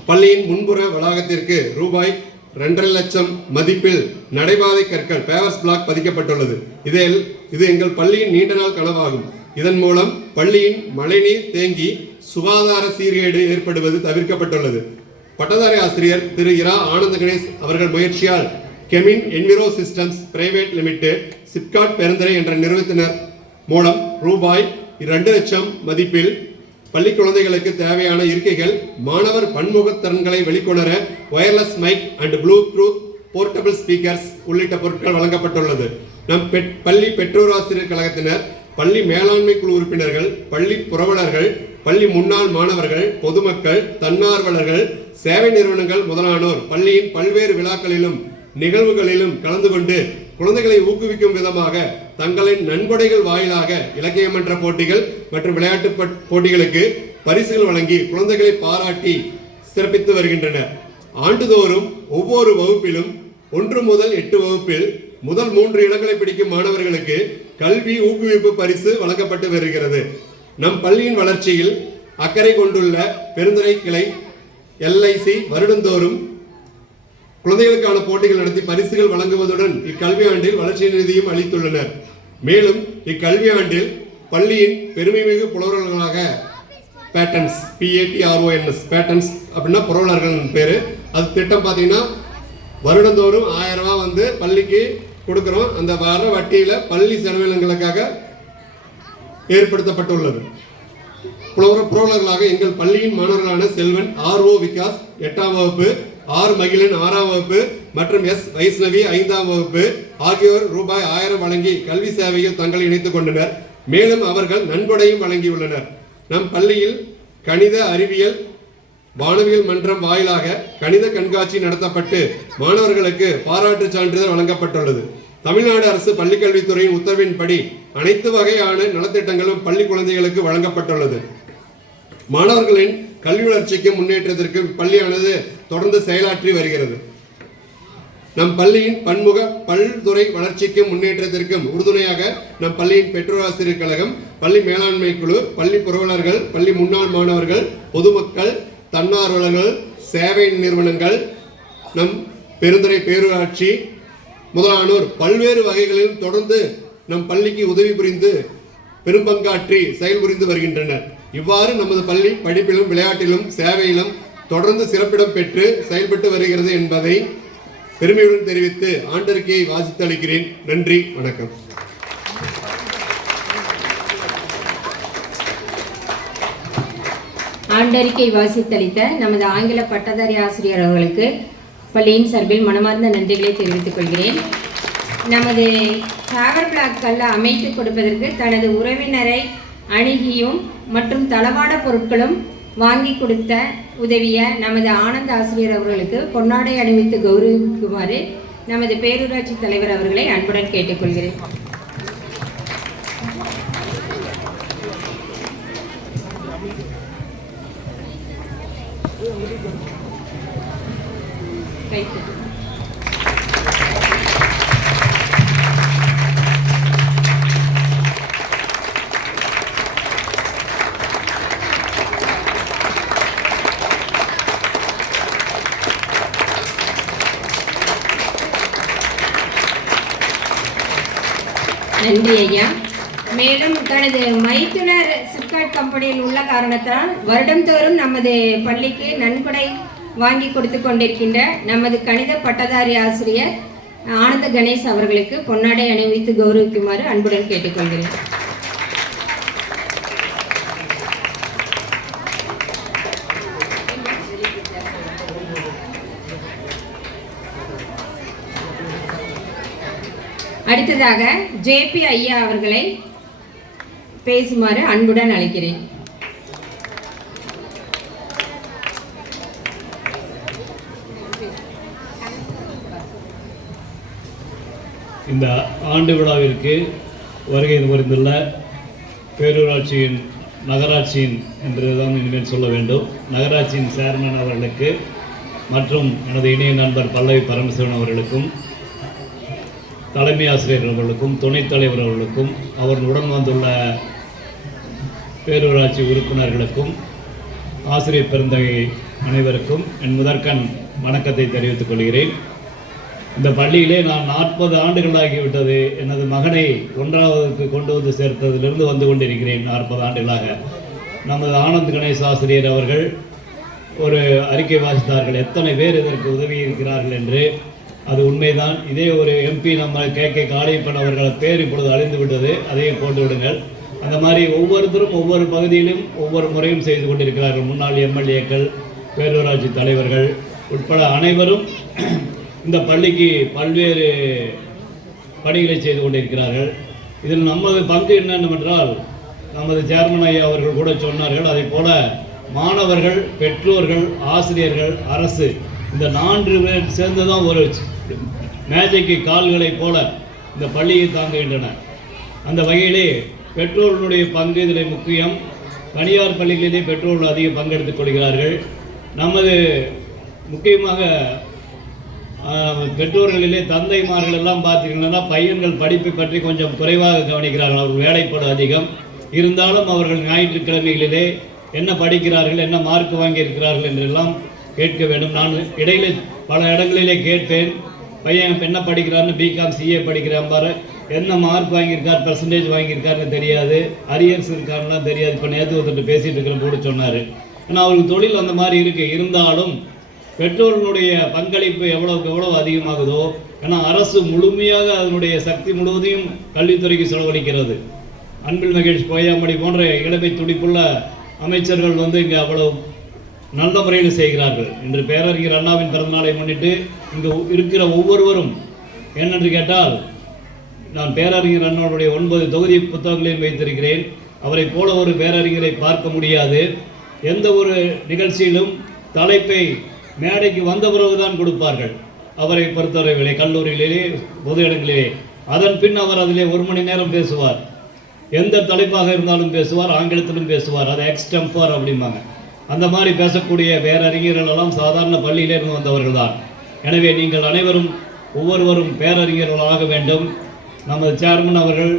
பள்ளியின் முன்புற வளாகத்திற்கு ரூபாய் 2.5 லட்சம் மதிப்பில் நடைபாதை கற்கள் பேவர்ஸ் பிளாக் பதிக்கப்பட்டுள்ளது. இது எங்கள் பள்ளியின் நீண்ட நாள் கனவாகும். இதன் மூலம் பள்ளியின் மழைநீர் தேங்கி சுகாதார சீர்கேடு ஏற்படுவது தவிர்க்கப்பட்டுள்ளது. பட்டதாரி ஆசிரியர் திரு இரா ஆனந்த் கணேஷ் அவர்கள் முயற்சியால் Kemin Enviro Systems private limited SIPCOT Perundurai என்ற நிறுவனத்தினர் மூலம் ரூபாய் 2 லட்சம் மதிப்பில் பள்ளி குழந்தைகளுக்கு தேவையான இருக்கைகள், மாணவர் பன்முகத்திறன்களை வெளிக்கொணர wireless mic and Bluetooth portable speakers உள்ளிட்ட பொருட்கள் வழங்கப்பட்டுள்ளது. நம் பள்ளி பெற்றோர் ஆசிரியர் கழகத்தினர், பள்ளி மேலாண்மை குழு உறுப்பினர்கள், பள்ளி புரவலர்கள், பள்ளி முன்னாள் மாணவர்கள், பொதுமக்கள், தன்னார்வலர்கள், சேவை நிறுவனங்கள் முதலானோர் பள்ளியின் பல்வேறு விழாக்களிலும் நிகழ்வுகளிலும் கலந்து கொண்டு குழந்தைகளை ஊக்குவிக்கும் விதமாக தங்களின் நன்கொடைகள் வாயிலாக இலக்கிய மன்ற போட்டிகள் மற்றும் விளையாட்டு போட்டிகளுக்கு பரிசுகள் வழங்கி குழந்தைகளை பாராட்டி சிறப்பித்து வருகின்றனர். ஆண்டுதோறும் ஒவ்வொரு வகுப்பிலும் 1 முதல் 8 வகுப்பில் முதல் 3 இடங்களை பிடிக்கும் மாணவர்களுக்கு கல்வி ஊக்குவிப்பு பரிசு வழங்கப்பட்டு வருகிறது. நம் பள்ளியின் வளர்ச்சியில் அக்கறை கொண்டுள்ள பெருந்துறை கிளை LIC வருடந்தோறும் குழந்தைகளுக்கான போட்டிகள் நடத்தி பரிசுகள் வழங்குவதுடன் இக்கல்வியாண்டில் வளர்ச்சி நிதியும் அளித்துள்ளனர். மேலும் இக்கல்வியாண்டில் பள்ளியின் பெருமைமிகு புலவர்களாக பேட்டன்ஸ் PATRONS பேட்டன்ஸ் அப்படின்னா புரவலர்கள் பேரு. அது திட்டம் பார்த்தீங்கன்னா வருடந்தோறும் 1000 ரூபாய் வந்து பள்ளிக்கு கொடுக்குறோம். அந்த வர வட்டியில பள்ளி செலவினங்களுக்காக ஏற்படுத்தப்பட்டுள்ளது. புரவலர்களாக எங்கள் பள்ளியின் மாணவர்களான செல்வன் RO விகாஸ் 8ஆம் வகுப்பு, R மகிழன் 6ஆம் வகுப்பு மற்றும் S வைஷ்ணவி 5ஆம் வகுப்பு ஆகியோர் ரூபாய் 1000 வழங்கி கல்வி சேவையில் தங்களை இணைத்துக் கொண்டனர். மேலும் அவர்கள் நன்கொடையும் வழங்கியுள்ளனர். நம் பள்ளியில் கணித அறிவியல் வானவியல் மன்றம் வாயிலாக கணித கண்காட்சி நடத்தப்பட்டு மாணவர்களுக்கு பாராட்டு சான்றிதழ் வழங்கப்பட்டுள்ளது. தமிழ்நாடு அரசு பள்ளிக்கல்வித்துறையின் உத்தரவின்படி அனைத்து வகையான நலத்திட்டங்களும் பள்ளி குழந்தைகளுக்கு வழங்கப்பட்டுள்ளது. மாணவர்களின் கல்வி வளர்ச்சிக்கு முன்னேற்றத்திற்கு பள்ளியானது தொடர்ந்து செயலாற்றி வருகிறது. நம் பள்ளியின் பல்துறை வளர்ச்சிக்கு முன்னேற்றத்திற்கும் உறுதுணையாக நம் பள்ளியின் பெற்றோர் ஆசிரியர் கழகம், பள்ளி மேலாண்மை குழு, பள்ளி புரவலர்கள், பள்ளி முன்னாள் மாணவர்கள், பொதுமக்கள், தன்னார்வலர்கள், சேவை நிறுவனங்கள், நம் பெருந்துறை பேரூராட்சி முதலானோர் பல்வேறு வகைகளிலும் தொடர்ந்து நம் பள்ளிக்கு உதவி புரிந்து பெரும்பங்காற்றி செயல்புரிந்து வருகின்றனர். இவ்வாறு நமது பள்ளி படிப்பிலும் விளையாட்டிலும் சேவையிலும் தொடர்ந்து சிறப்பிடம் பெற்று செயல்பட்டு வருகிறது என்பதை பெருமையுடன் தெரிவித்து ஆண்டறிக்கையை வாசித்து அளிக்கிறேன். நன்றி, வணக்கம். ஆண்டறிக்கை வாசித்தளித்த நமது ஆங்கில பட்டதாரி ஆசிரியர் அவர்களுக்கு பள்ளியின் சார்பில் மனமார்ந்த நன்றிகளை தெரிவித்துக் கொள்கிறேன். நமது ஃபேவர் பிளாக்கள் அமைத்து கொடுப்பதற்கு தனது உறவினரை அணுகியும் மற்றும் தளவாட பொருட்களும் வாங்கி கொடுத்த உதவிய நமது ஆனந்த் ஆசிரியர் அவர்களுக்கு பொன்னாடை அணிவித்து கௌரவிக்குமாறு நமது பேரூராட்சி தலைவர் அவர்களை அன்புடன் கேட்டுக்கொள்கிறேன். நன்றி ஐயா. மேலும் தனது மைத்துனர் சிப்காட் கம்பெனியில் உள்ள காரணத்தால் வருடந்தோறும் நமது பள்ளிக்கு நன்கொடை வாங்கி கொடுத்து கொண்டிருக்கின்ற நமது கணித பட்டதாரி ஆசிரியர் ஆனந்த கணேஷ் அவர்களுக்கு பொன்னாடை அணிவித்து கௌரவிக்குமாறு அன்புடன் கேட்டுக்கொள்கிறேன். அடுத்ததாக ஜேபி ஐயா அவர்களை பேசுமாறு அன்புடன் அழைக்கிறேன். இந்த ஆண்டு விழாவிற்கு வருகை புரிந்துள்ள பேரூராட்சியின் நகராட்சியின் என்றுதான் இனிமேல் சொல்ல வேண்டும், நகராட்சியின் சேர்மன் அவர்களுக்கு மற்றும் எனது இணைய நண்பர் பல்லவி பரமசிவன் அவர்களுக்கும், தலைமை ஆசிரியர் அவர்களுக்கும், துணைத் தலைவர் அவர்களுக்கும், அவர்களுடன் வந்துள்ள பேரூராட்சி உறுப்பினர்களுக்கும், ஆசிரியர் பெருந்தகை அனைவருக்கும் என் முதற்கண் வணக்கத்தை தெரிவித்துக் கொள்கிறேன். இந்த பள்ளியிலே நான் 40 ஆண்டுகளாகிவிட்டது. எனது மகனை 1ஆவதுக்கு கொண்டு வந்து சேர்த்ததிலிருந்து வந்து கொண்டிருக்கிறேன் 40 ஆண்டுகளாக. நமது ஆனந்த் கணேஷ் ஆசிரியர் அவர்கள் ஒரு அறிக்கை வாசித்தார்கள், எத்தனை பேர் இதற்கு உதவி இருக்கிறார்கள் என்று. அது உண்மைதான். இதே ஒரு எம்பி நம்ம கே காளியப்பன் அவர்கள் பேர் இப்பொழுது அழிந்து விட்டது, அதையும் போட்டு விடுங்கள். அந்த மாதிரி ஒவ்வொருத்தரும் ஒவ்வொரு பகுதியிலும் ஒவ்வொரு முறையும் செய்து கொண்டிருக்கிறார்கள். முன்னாள் எம்எல்ஏக்கள், பேரூராட்சி தலைவர்கள் உட்பட அனைவரும் இந்த பள்ளிக்கு பல்வேறு பணிகளை செய்து கொண்டிருக்கிறார்கள். இதில் நமது பங்கு என்னவென்றால், நமது சேர்மன் ஐயா அவர்கள் கூட சொன்னார்கள், அதை போல மாணவர்கள், பெற்றோர்கள், ஆசிரியர்கள், அரசு இந்த 4 பேர் சேர்ந்து தான் ஒரு மேஜைக்கு கால்களைப் போல இந்த பள்ளியை தாங்குகின்றன. அந்த வகையிலே பெற்றோர்களுடைய பங்கு இதில் முக்கியம். தனியார் பள்ளிகளிலே பெற்றோர்கள் அதிக பங்கெடுத்துக் கொள்கிறார்கள். நமது முக்கியமாக பெற்றோர்களிலே தந்தைமார்கள் எல்லாம் பார்த்தீங்கன்னா பையன்கள் படிப்பை பற்றி கொஞ்சம் குறைவாக கவனிக்கிறார்கள். அவர்கள் வேலைப்படு அதிகம் இருந்தாலும் அவர்கள் ஞாயிற்றுக்கிழமைகளிலே என்ன படிக்கிறார்கள், என்ன மார்க் வாங்கியிருக்கிறார்கள் என்றெல்லாம் கேட்க வேண்டும். நான் இடையிலே பல இடங்களிலே கேட்பேன், பையன் என்ன படிக்கிறான்னு, பிகாம் சிஏ படிக்கிறான் பாரு, என்ன மார்க் வாங்கியிருக்கார், பர்சன்டேஜ் வாங்கியிருக்காருன்னு தெரியாது, அரியர்ஸ் இருக்காருலாம் தெரியாது. இப்போ நேற்று ஒருத்தர் பேசிகிட்டு இருக்கிற போது சொன்னார். ஆனால் அவருக்கு தொழில் அந்த மாதிரி இருக்குது. இருந்தாலும் பெற்றோர்களுடைய பங்களிப்பு எவ்வளவுக்கு எவ்வளவு அதிகமாகுதோ, ஏன்னா அரசு முழுமையாக அதனுடைய சக்தி முழுவதையும் கல்வித்துறைக்கு செலவழிக்கிறது. அன்பில் மகேஷ் பொய்யாமொழி போன்ற இளமை துடிப்புள்ள அமைச்சர்கள் இங்கே அவ்வளவு நல்ல முறையில் செய்கிறார்கள். இன்று பேரறிஞர் அண்ணாவின் பிறந்தநாளை முன்னிட்டு இங்கு இருக்கிற ஒவ்வொருவரும் என்னென்று கேட்டால், நான் பேரறிஞர் அண்ணாவுடைய 9 தொகுதி புத்தகங்களையும் வைத்திருக்கிறேன். அவரை போல ஒரு பேரறிஞரை பார்க்க முடியாது. எந்த ஒரு நிகழ்ச்சியிலும் தலைப்பை மேடைக்கு வந்த பிறகுதான் கொடுப்பார்கள். அவரை பொறுத்தவரையிலே கல்லூரிகளிலே, பொது இடங்களிலே, அதன் பின் அவர் அதிலே 1 மணி நேரம் பேசுவார். எந்த தலைப்பாக இருந்தாலும் பேசுவார், ஆங்கிலத்திலும் பேசுவார். அதை எக்ஸ்டெம்பர் அப்படிம்பாங்க. அந்த மாதிரி பேசக்கூடிய பேரறிஞர்கள் எல்லாம் சாதாரண பள்ளியிலிருந்து வந்தவர்கள் தான். எனவே நீங்கள் அனைவரும் ஒவ்வொருவரும் பேரறிஞர்கள் ஆக வேண்டும். நமது சேர்மன் அவர்கள்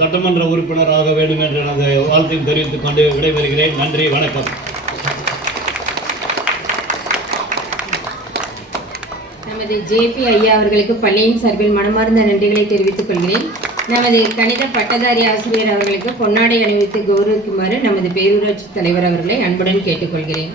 சட்டமன்ற உறுப்பினர் ஆக வேண்டும் என்று எனது வாழ்த்தையும் தெரிவித்துக் கொண்டு விடைபெறுகிறேன். நன்றி, வணக்கம். நமது ஜேபி ஐயா அவர்களுக்கு பள்ளியின் சார்பில் மனமார்ந்த நன்றிகளை தெரிவித்துக் கொள்கிறேன். நமது கணித பட்டதாரி ஆசிரியர் அவர்களுக்கு பொன்னாடை அணிவித்து கௌரவிக்குமாறு நமது பேரூராட்சி தலைவர் அவர்களை அன்புடன் கேட்டுக்கொள்கிறேன்.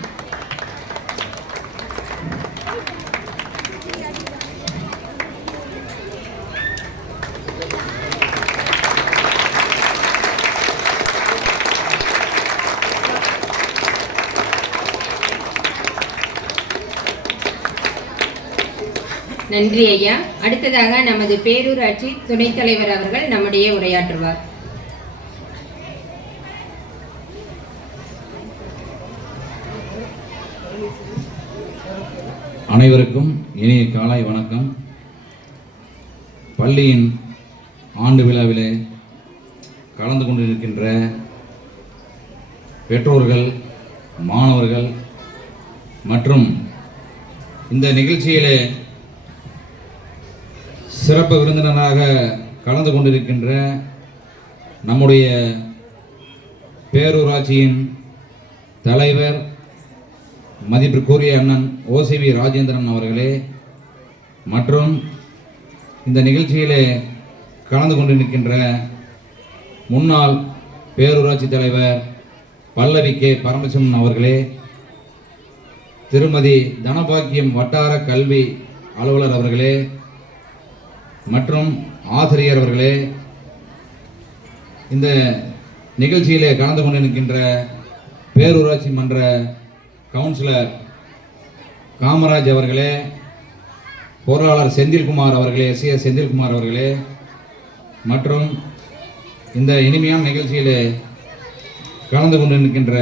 நன்றி ஐயா. அடுத்ததாக நமது பேரூராட்சி துணைத் தலைவர் அவர்கள் நம்முடைய உரையாற்றுவார். அனைவருக்கும் இனிய காலை வணக்கம். பள்ளியின் ஆண்டு விழாவிலே கலந்து கொண்டிருக்கின்ற பெற்றோர்கள், மாணவர்கள் மற்றும் இந்த நிகழ்ச்சியிலே சிறப்பு விருந்தினராக கலந்து கொண்டிருக்கின்ற நம்முடைய பேரூராட்சியின் தலைவர் மதிப்பிற்குரிய அண்ணன் ஓசிவி ராஜேந்திரன் அவர்களே, மற்றும் இந்த நிகழ்ச்சியிலே கலந்து கொண்டிருக்கின்ற முன்னாள் பேரூராட்சி தலைவர் பல்லவி கே பரமசிவன் அவர்களே, திருமதி தனபாக்கியம் வட்டார கல்வி அலுவலர் அவர்களே மற்றும் ஆசிரியர் அவர்களே, இந்த நிகழ்ச்சியிலே கலந்து கொண்டிருக்கின்ற பேரூராட்சி மன்ற கவுன்சிலர் காமராஜ் அவர்களே, பொருளாளர் செந்தில்குமார் அவர்களே, எஸ் செந்தில்குமார் அவர்களே மற்றும் இந்த இனிமையான நிகழ்ச்சியிலே கலந்து கொண்டிருக்கின்ற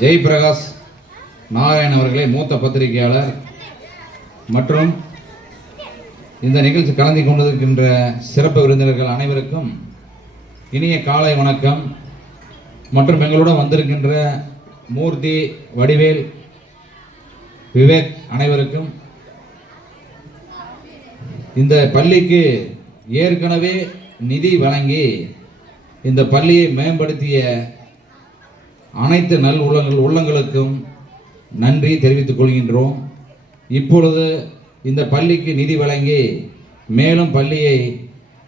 ஜெய்பிரகாஷ் நாராயண் அவர்களே, மூத்த பத்திரிகையாளர் மற்றும் இந்த நிகழ்ச்சி கலந்து கொண்டிருக்கின்ற சிறப்பு விருந்தினர்கள் அனைவருக்கும் இனிய காலை வணக்கம். மற்றும் எங்களுடன் வந்திருக்கின்ற மூர்த்தி, வடிவேல், விவேக் அனைவருக்கும் இந்த பள்ளிக்கு ஏற்கனவே நிதி வழங்கி இந்த பள்ளியை மேம்படுத்திய அனைத்து உள்ளங்களுக்கும் நன்றி தெரிவித்துக் கொள்கின்றோம். இப்பொழுது இந்த பள்ளிக்கு நிதி வழங்கி மேலும் பள்ளியை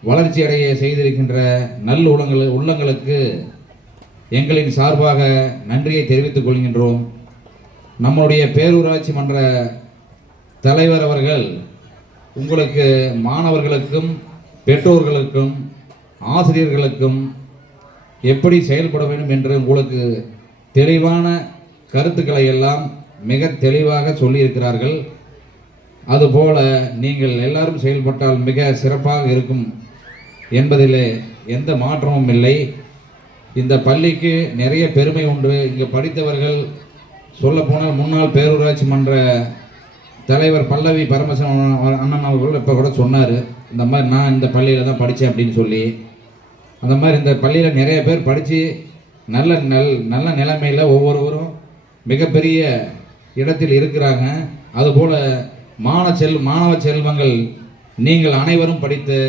வளர்ச்சியடைய செய்திருக்கின்ற உள்ளங்களுக்கு எங்களின் சார்பாக நன்றியை தெரிவித்துக் கொள்கின்றோம். நம்முடைய பேரூராட்சி மன்ற தலைவர் அவர்கள் உங்களுக்கு மாணவர்களுக்கும் பெற்றோர்களுக்கும் ஆசிரியர்களுக்கும் எப்படி செயல்பட வேண்டும் என்று உங்களுக்கு தெளிவான கருத்துக்களை எல்லாம் மிக தெளிவாக சொல்லியிருக்கிறார்கள். அதுபோல நீங்கள் எல்லாரும் செயல்பட்டால் மிக சிறப்பாக இருக்கும் என்பதில் எந்த மாற்றமும் இல்லை. இந்த பள்ளிக்கு நிறைய பெருமை உண்டு. இங்கே படித்தவர்கள் சொல்லப்போனால் முன்னாள் பேரூராட்சி மன்ற தலைவர் பல்லவி பரமசிவன் அண்ணன் அவர்கள் இப்போ கூட சொன்னார், இந்த மாதிரி நான் இந்த பள்ளியில் தான் படித்தேன் அப்படின்னு சொல்லி. அந்த மாதிரி இந்த பள்ளியில் நிறைய பேர் படித்து நல்ல நிலைமையில் ஒவ்வொருவரும் மிகப்பெரிய இடத்தில் இருக்கிறாங்க. அதுபோல் மாணவ செல்வங்கள் நீங்கள் அனைவரும் படித்து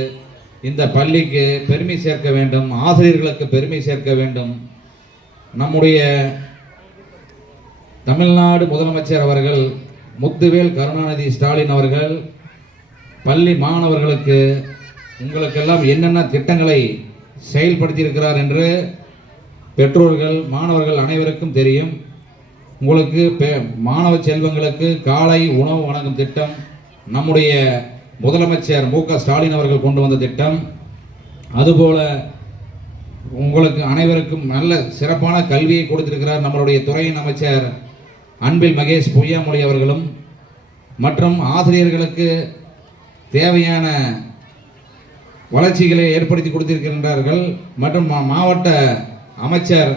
இந்த பள்ளிக்கு பெருமை சேர்க்க வேண்டும், ஆசிரியர்களுக்கு பெருமை சேர்க்க வேண்டும். நம்முடைய தமிழ்நாடு முதலமைச்சர் அவர்கள் முத்துவேல் கருணாநிதி ஸ்டாலின் அவர்கள் பள்ளி மாணவர்களுக்கு உங்களுக்கெல்லாம் என்னென்ன திட்டங்களை செயல்படுத்தியிருக்கிறார் என்று பெற்றோர்கள் மாணவர்கள் அனைவருக்கும் தெரியும். உங்களுக்கு மாணவ செல்வங்களுக்கு காலை உணவு வழங்கும் திட்டம் நம்முடைய முதலமைச்சர் மு.க. ஸ்டாலின் அவர்கள் கொண்டு வந்த திட்டம். அதுபோல உங்களுக்கு அனைவருக்கும் நல்ல சிறப்பான கல்வியை கொடுத்திருக்கிறார் நம்மளுடைய துறையின் அமைச்சர் அன்பில் மகேஷ் பொய்யாமொழி அவர்களும். மற்றும் ஆசிரியர்களுக்கு தேவையான வளர்ச்சிகளை ஏற்படுத்தி கொடுத்திருக்கின்றார்கள். மற்றும் மாவட்ட அமைச்சர்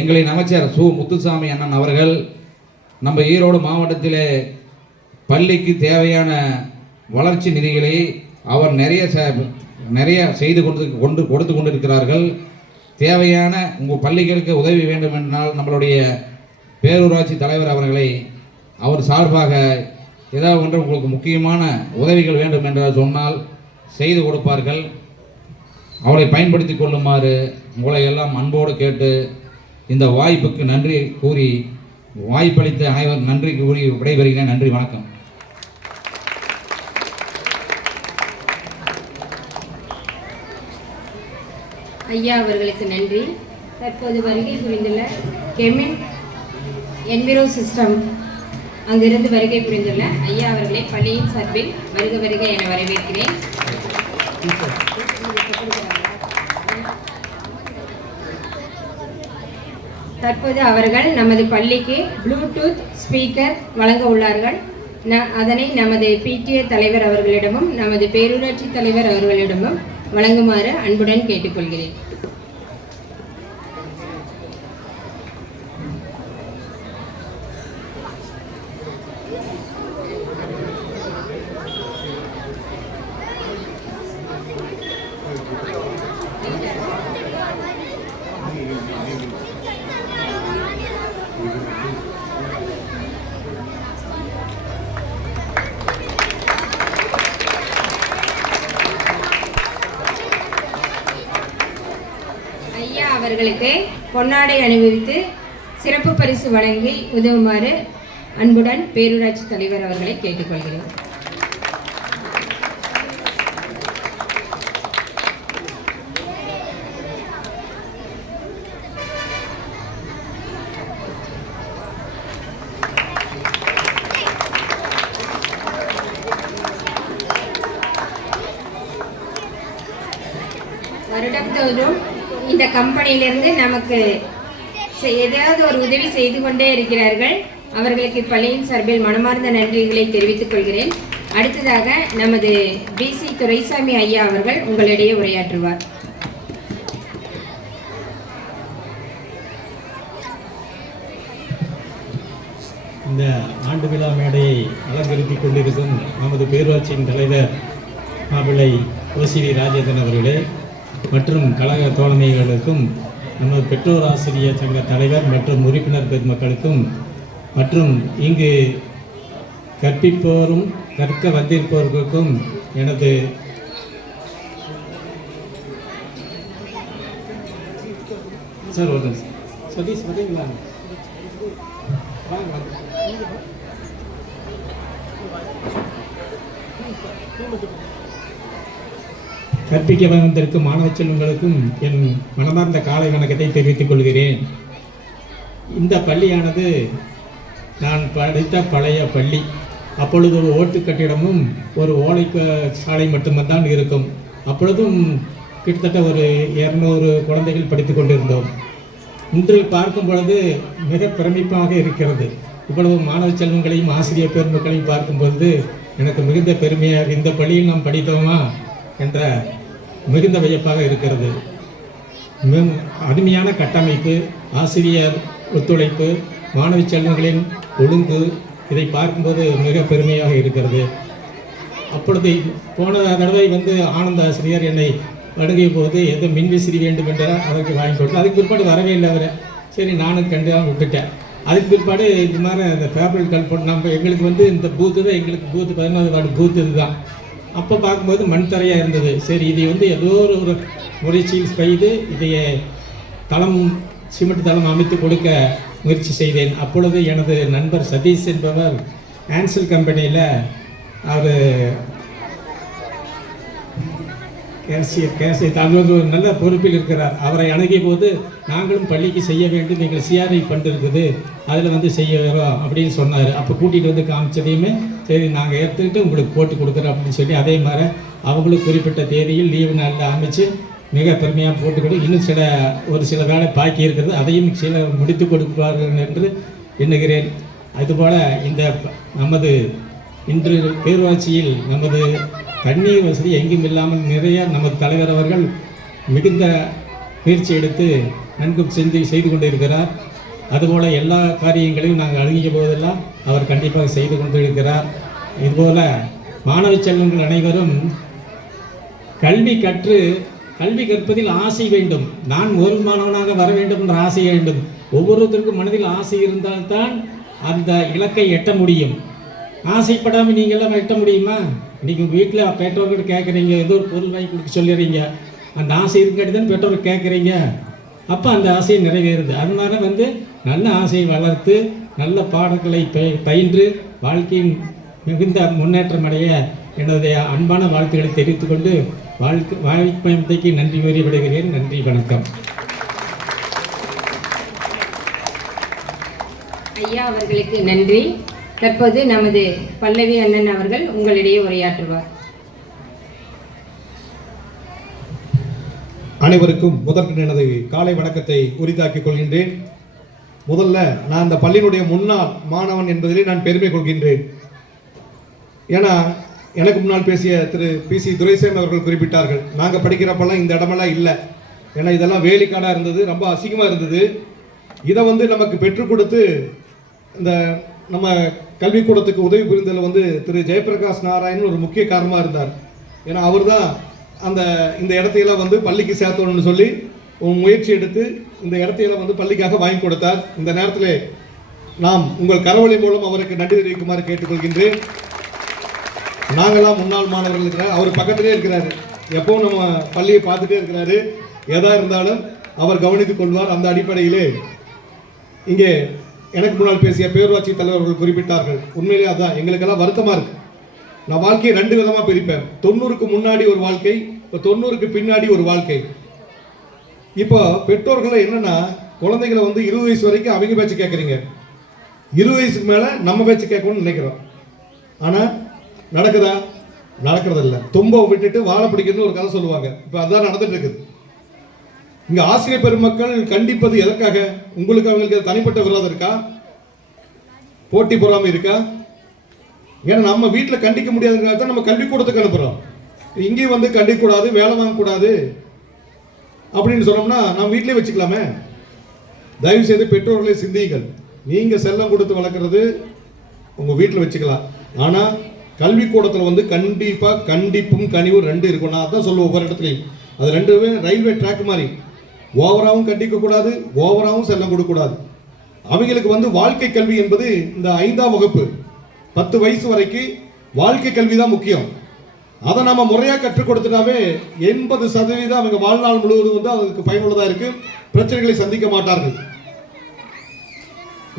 எங்களின் அமைச்சர் சு முத்துசாமி அண்ணன் அவர்கள் நம்ம ஈரோடு மாவட்டத்திலே பள்ளிக்கு தேவையான வளர்ச்சி நிதிகளை அவர் நிறைய செய்து கொடுத்து கொண்டிருக்கிறார்கள். தேவையான உங்கள் பள்ளிகளுக்கு உதவி வேண்டும் என்றால் நம்மளுடைய பேரூராட்சி தலைவர் அவர்களை அவர் சார்பாக ஏதாவது ஒன்று உங்களுக்கு முக்கியமான உதவிகள் வேண்டும் என்று சொன்னால் செய்து கொடுப்பார்கள். அவளை பயன்படுத்தி கொள்ளுமாறு உங்களை எல்லாம் அன்போடு கேட்டு இந்த வாய்ப்புக்கு நன்றி கூறி வாய்ப்பளித்த அனைவரும் நன்றி கூறி விடைபெறுகிறேன். நன்றி, வணக்கம். ஐயா அவர்களுக்கு நன்றி. தற்போது வருகை புரிந்துள்ள கெமின் என்விரோ சிஸ்டம் அங்கிருந்து வருகை புரிந்துள்ள ஐயா அவர்களை பள்ளியின் சார்பில் வருக வருக என வரவேற்கிறேன். தற்போது அவர்கள் நமது பள்ளிக்கு ப்ளூடூத் ஸ்பீக்கர் வழங்க உள்ளார்கள். அதனை நமது PTA தலைவர் அவர்களிடமும் நமது பேரூராட்சி தலைவர் அவர்களிடமும் வழங்குமாறு அன்புடன் கேட்டுக்கொள்கிறேன். அவர்களுக்கு பொன்னாடை அணிவித்து சிறப்பு பரிசு வழங்கி உதவுமாறு அன்புடன் பேரூராட்சி தலைவர் அவர்களை கேட்டுக்கொள்கிறேன். வருடந்தோறும் இந்த கம்பெனியிலிருந்து நமக்கு ஏதாவது ஒரு உதவி செய்து கொண்டே இருக்கிறார்கள். அவர்களுக்கு பள்ளியின் சார்பில் மனமார்ந்த நன்றிகளை தெரிவித்துக் கொள்கிறேன். அடுத்ததாக நமது பிசி துரைசாமி ஐயா அவர்கள் உங்களிடையே உரையாற்றுவார். இந்த ஆண்டு விழா மேடையை அலங்கரித்துக் கொண்டிருக்கும் நமது பேரூராட்சியின் தலைவர் மாப்பிள்ளை ஓசிவி ராஜேந்திரன் அவர்களே மற்றும் கழக தோழமைகளுக்கும் நமது பெற்றோர் ஆசிரியர் சங்க தலைவர் மற்றும் உறுப்பினர் பெருமக்களுக்கும் மற்றும் இங்கு கற்பிப்போரும் கற்க வந்திருப்பவர்களுக்கும் எனது சார் ஒரு சதீஷ் வரீங்களா? கற்பிக்க வந்திருக்கும் மாணவ செல்வங்களுக்கும் என் மனமார்ந்த காலை வணக்கத்தை தெரிவித்துக் கொள்கிறேன். இந்த பள்ளியானது நான் படித்த பழைய பள்ளி. அப்பொழுது ஒரு ஓட்டு கட்டிடமும் ஒரு ஓலை சாலை மட்டும்தான் இருக்கும். அப்பொழுதும் கிட்டத்தட்ட ஒரு 200 குழந்தைகள் படித்து கொண்டிருந்தோம். இன்று பார்க்கும் பொழுது மிக பிரமிப்பாக இருக்கிறது. இவ்வளவு மாணவ செல்வங்களையும் ஆசிரியர் பெருமக்களையும் பார்க்கும்பொழுது எனக்கு மிகுந்த பெருமையாக இந்த பள்ளியில் நாம் படித்தோமா என்ற மிகுந்த வியப்பாக இருக்கிறது. அருமையான கட்டமைப்பு, ஆசிரியர் ஒத்துழைப்பு, மாணவ செல்வங்களின் ஒழுங்கு, இதை பார்க்கும்போது மிக பெருமையாக இருக்கிறது. அப்பொழுது போன தடவை ஆனந்த ஆசிரியர் என்னை அணுகிய போது எதோ மின்விசிறி வேண்டும் என்றால் அதற்கு வாங்கி கொடுத்து அதுக்கு பிற்பாடு வரவே இல்லை அவர். சரி நானும் கண்டுதான் விட்டுட்டேன். அதுக்கு பிற்பாடு இது மாதிரி அந்த பேப்பர் கல் போட்டு நம்ம எங்களுக்கு இந்த பூத்து தான், எங்களுக்கு பூத்து 14வது வார்டு பூத்து இதுதான். அப்போ பார்க்கும்போது மண் தரையாக இருந்தது. சரி இதை ஏதோ ஒரு முயற்சியில் செய்து இதைய தளம் சிமெண்ட் தளம் அமைத்து கொடுக்க முயற்சி செய்தேன். அப்பொழுது எனது நண்பர் சதீஷ் என்பவர் ஆன்சல் கம்பெனியில் அவர் கேசியர் தகவல் ஒரு நல்ல பொறுப்பில் இருக்கிறார். அவரை அணுகிய போது நாங்களும் பள்ளிக்கு செய்ய வேண்டும், எங்கள் சிஆர்ஐ ஃபண்ட் இருக்குது, அதில் செய்ய வரோம் அப்படின்னு சொன்னார். அப்போ கூட்டிகிட்டு காமிச்சதையுமே சரி நாங்கள் எடுத்துக்கிட்டு உங்களுக்கு போட்டு கொடுக்குறோம் அப்படின்னு சொல்லி அதே மாதிரி அவங்களுக்கு குறிப்பிட்ட தேதியில் லீவு நாளில் அமைச்சு மிக பெருமையாக போட்டு கொடு. இன்னும் ஒரு சில வேலை பாக்கி இருக்கிறது, அதையும் சில முடித்து கொடுப்பார்கள் என்று எண்ணுகிறேன். அதுபோல் இந்த நமது இன்று பேரூராட்சியில் நமது தண்ணீர் வசதி எங்கும் இல்லாமல் நிறைய நமது தலைவர் அவர்கள் மிகுந்த முயற்சி எடுத்து நன்கு செய்து கொண்டிருக்கிறார். அதுபோல் எல்லா காரியங்களையும் நாங்கள் அணுகிய போதெல்லாம் அவர் கண்டிப்பாக செய்து கொண்டிருக்கிறார். இதுபோல் மாணவ செல்வங்கள் அனைவரும் கல்வி கற்பதில் ஆசை வேண்டும். நான் ஒரு மாணவனாக வர வேண்டும் என்ற ஆசை வேண்டும். ஒவ்வொருத்தருக்கும் மனதில் ஆசை இருந்தால்தான் அந்த இலக்கை எட்ட முடியும். ஆசைப்படாமல் நீங்கள்லாம் எட்ட முடியுமா? நீங்கள் வீட்டில் பெற்றோர்கிட்ட கேட்குறீங்க, ஏதோ ஒரு பொருள் வாங்கி கொடுக்க சொல்லிடுறீங்க, அந்த ஆசை இருக்காட்டி தான் பெற்றோர் கேட்குறீங்க, அப்போ அந்த ஆசையை நிறைவேறுது. அதனால நல்ல ஆசையை வளர்த்து நல்ல பாடங்களை பயின்று வாழ்க்கையின் மிகுந்த முன்னேற்றம் அடைய என்னுடைய அன்பான வாழ்த்துக்களை தெரிவித்துக்கொண்டு வாய்ப்பயத்தைக்கு நன்றி கூறி விடுகிறேன். நன்றி, வணக்கம். ஐயா அவர்களுக்கு நன்றி. தற்போது நமது பல்லவி அண்ணன் அவர்கள் உங்களிடையே உரையாற்றுவார். அனைவருக்கும் முதற்கண் எனது காலை வணக்கத்தை உரித்தாக்கிக் கொள்கின்றேன். முதல்ல நான் அந்த பள்ளியினுடைய முன்னாள் மாணவன் என்பதிலே நான் பெருமை கொள்கின்றேன். ஏன்னா எனக்கு முன்னால் பேசிய திரு பிசி துரைசாமி அவர்கள் குறிப்பிட்டார்கள், நாங்கள் படிக்கிறப்பெல்லாம் இந்த இடமெல்லாம் இல்லை, ஏன்னா இதெல்லாம் வேலிக்காடாக இருந்தது, ரொம்ப அசிங்கமாக இருந்தது. இதை நமக்கு பெற்றுக் கொடுத்து இந்த நம்ம கல்விக்கூடத்துக்கு உதவி புரிந்ததில் திரு ஜெயபிரகாஷ் நாராயணன் ஒரு முக்கிய காரணமாக இருந்தார். ஏன்னா அவர் தான் இந்த இடத்தையெல்லாம் பள்ளிக்கு சேர்த்தோன்னு சொல்லி முயற்சி எடுத்து இந்த இடத்தையெல்லாம் பள்ளிக்காக வாங்கி கொடுத்தார். இந்த நேரத்தில் நாம் உங்கள் கரவொலி மூலம் அவருக்கு நன்றி தெரிவிக்குமாறு கேட்டுக்கொள்கின்றேன். நாங்களாம் முன்னாள் மாணவர்கள் இருக்கிறார், அவர் பக்கத்திலே இருக்கிறாரு, எப்பவும் நம்ம பள்ளியை பார்த்துட்டே இருக்கிறாரு, எதா இருந்தாலும் அவர் கவனித்துக் கொள்வார். அந்த அடிப்படையிலே இங்கே எனக்கு முன்னால் பேசிய பேரூராட்சி தலைவர்கள் குறிப்பிட்டார்கள், உண்மையிலே அதான் எங்களுக்கெல்லாம் வருத்தமாக இருக்குது. நான் வாழ்க்கையை 2 விதமாக பிரிப்பேன். 90க்கு முன்னாடி ஒரு வாழ்க்கை, இப்போ 90க்கு பின்னாடி ஒரு வாழ்க்கை. இப்போ பெற்றோர்களை என்னன்னா குழந்தைகளை 20 வயசு வரைக்கும் அவங்க பேச்சு கேட்குறீங்க, 20 வயசுக்கு மேலே நம்ம பேச்சு கேட்கணும்னு நினைக்கிறோம். ஆனால் நடக்குதா? நடக்கிறதில்ல. தும்பை விட்டுட்டு வாழை பிடிக்கிறதுன்னு ஒரு கதை சொல்லுவாங்க. இப்போ அதுதான் நடந்துட்டு இருக்குது. இங்க ஆசிரியர் பெருமக்கள் கண்டிப்பது எதற்காக? உங்களுக்கு அவங்களுக்கு தனிப்பட்ட விரோதம் இருக்கா? போட்டி பொறாமை இருக்கா? ஏன்னா நம்ம வீட்டில் கண்டிக்க முடியாதுங்கிறத தான் நம்ம கல்விக்கூடத்துக்கு அனுப்புகிறோம். இங்கேயும் வந்து கண்டிக்கக்கூடாது, வேலை வாங்கக்கூடாது அப்படின்னு சொன்னோம்னா நம்ம வீட்டிலே வச்சுக்கலாமே. தயவு செய்து பெற்றோர்களை சிந்தியுங்கள். நீங்கள் செல்லம் கொடுத்து வளர்க்குறது உங்கள் வீட்டில் வச்சுக்கலாம். ஆனால் கல்விக்கூடத்தில் வந்து கண்டிப்பாக கண்டிப்பும் கனிவும் ரெண்டு இருக்கும். நான் அதான் சொல்லுவேன் ஒவ்வொரு இடத்துலையும். அது ரெண்டுமே ரயில்வே ட்ராக் மாதிரி. ஓவராகவும் கண்டிக்கக்கூடாது, ஓவராகவும் செல்லம் கொடுக்கக்கூடாது. அவங்களுக்கு வந்து வாழ்க்கை கல்வி என்பது இந்த 5ஆம் வகுப்பு 10 வயசு வரைக்கும் வாழ்க்கை கல்வி தான் முக்கியம். அதை நம்ம முறையாக கற்றுக் கொடுத்துட்டாவே 80% அவங்க வாழ்நாள் முழுவதும் வந்து அவங்களுக்கு பயனுள்ளதாக இருக்கு. பிரச்சனைகளை சந்திக்க மாட்டார்கள்.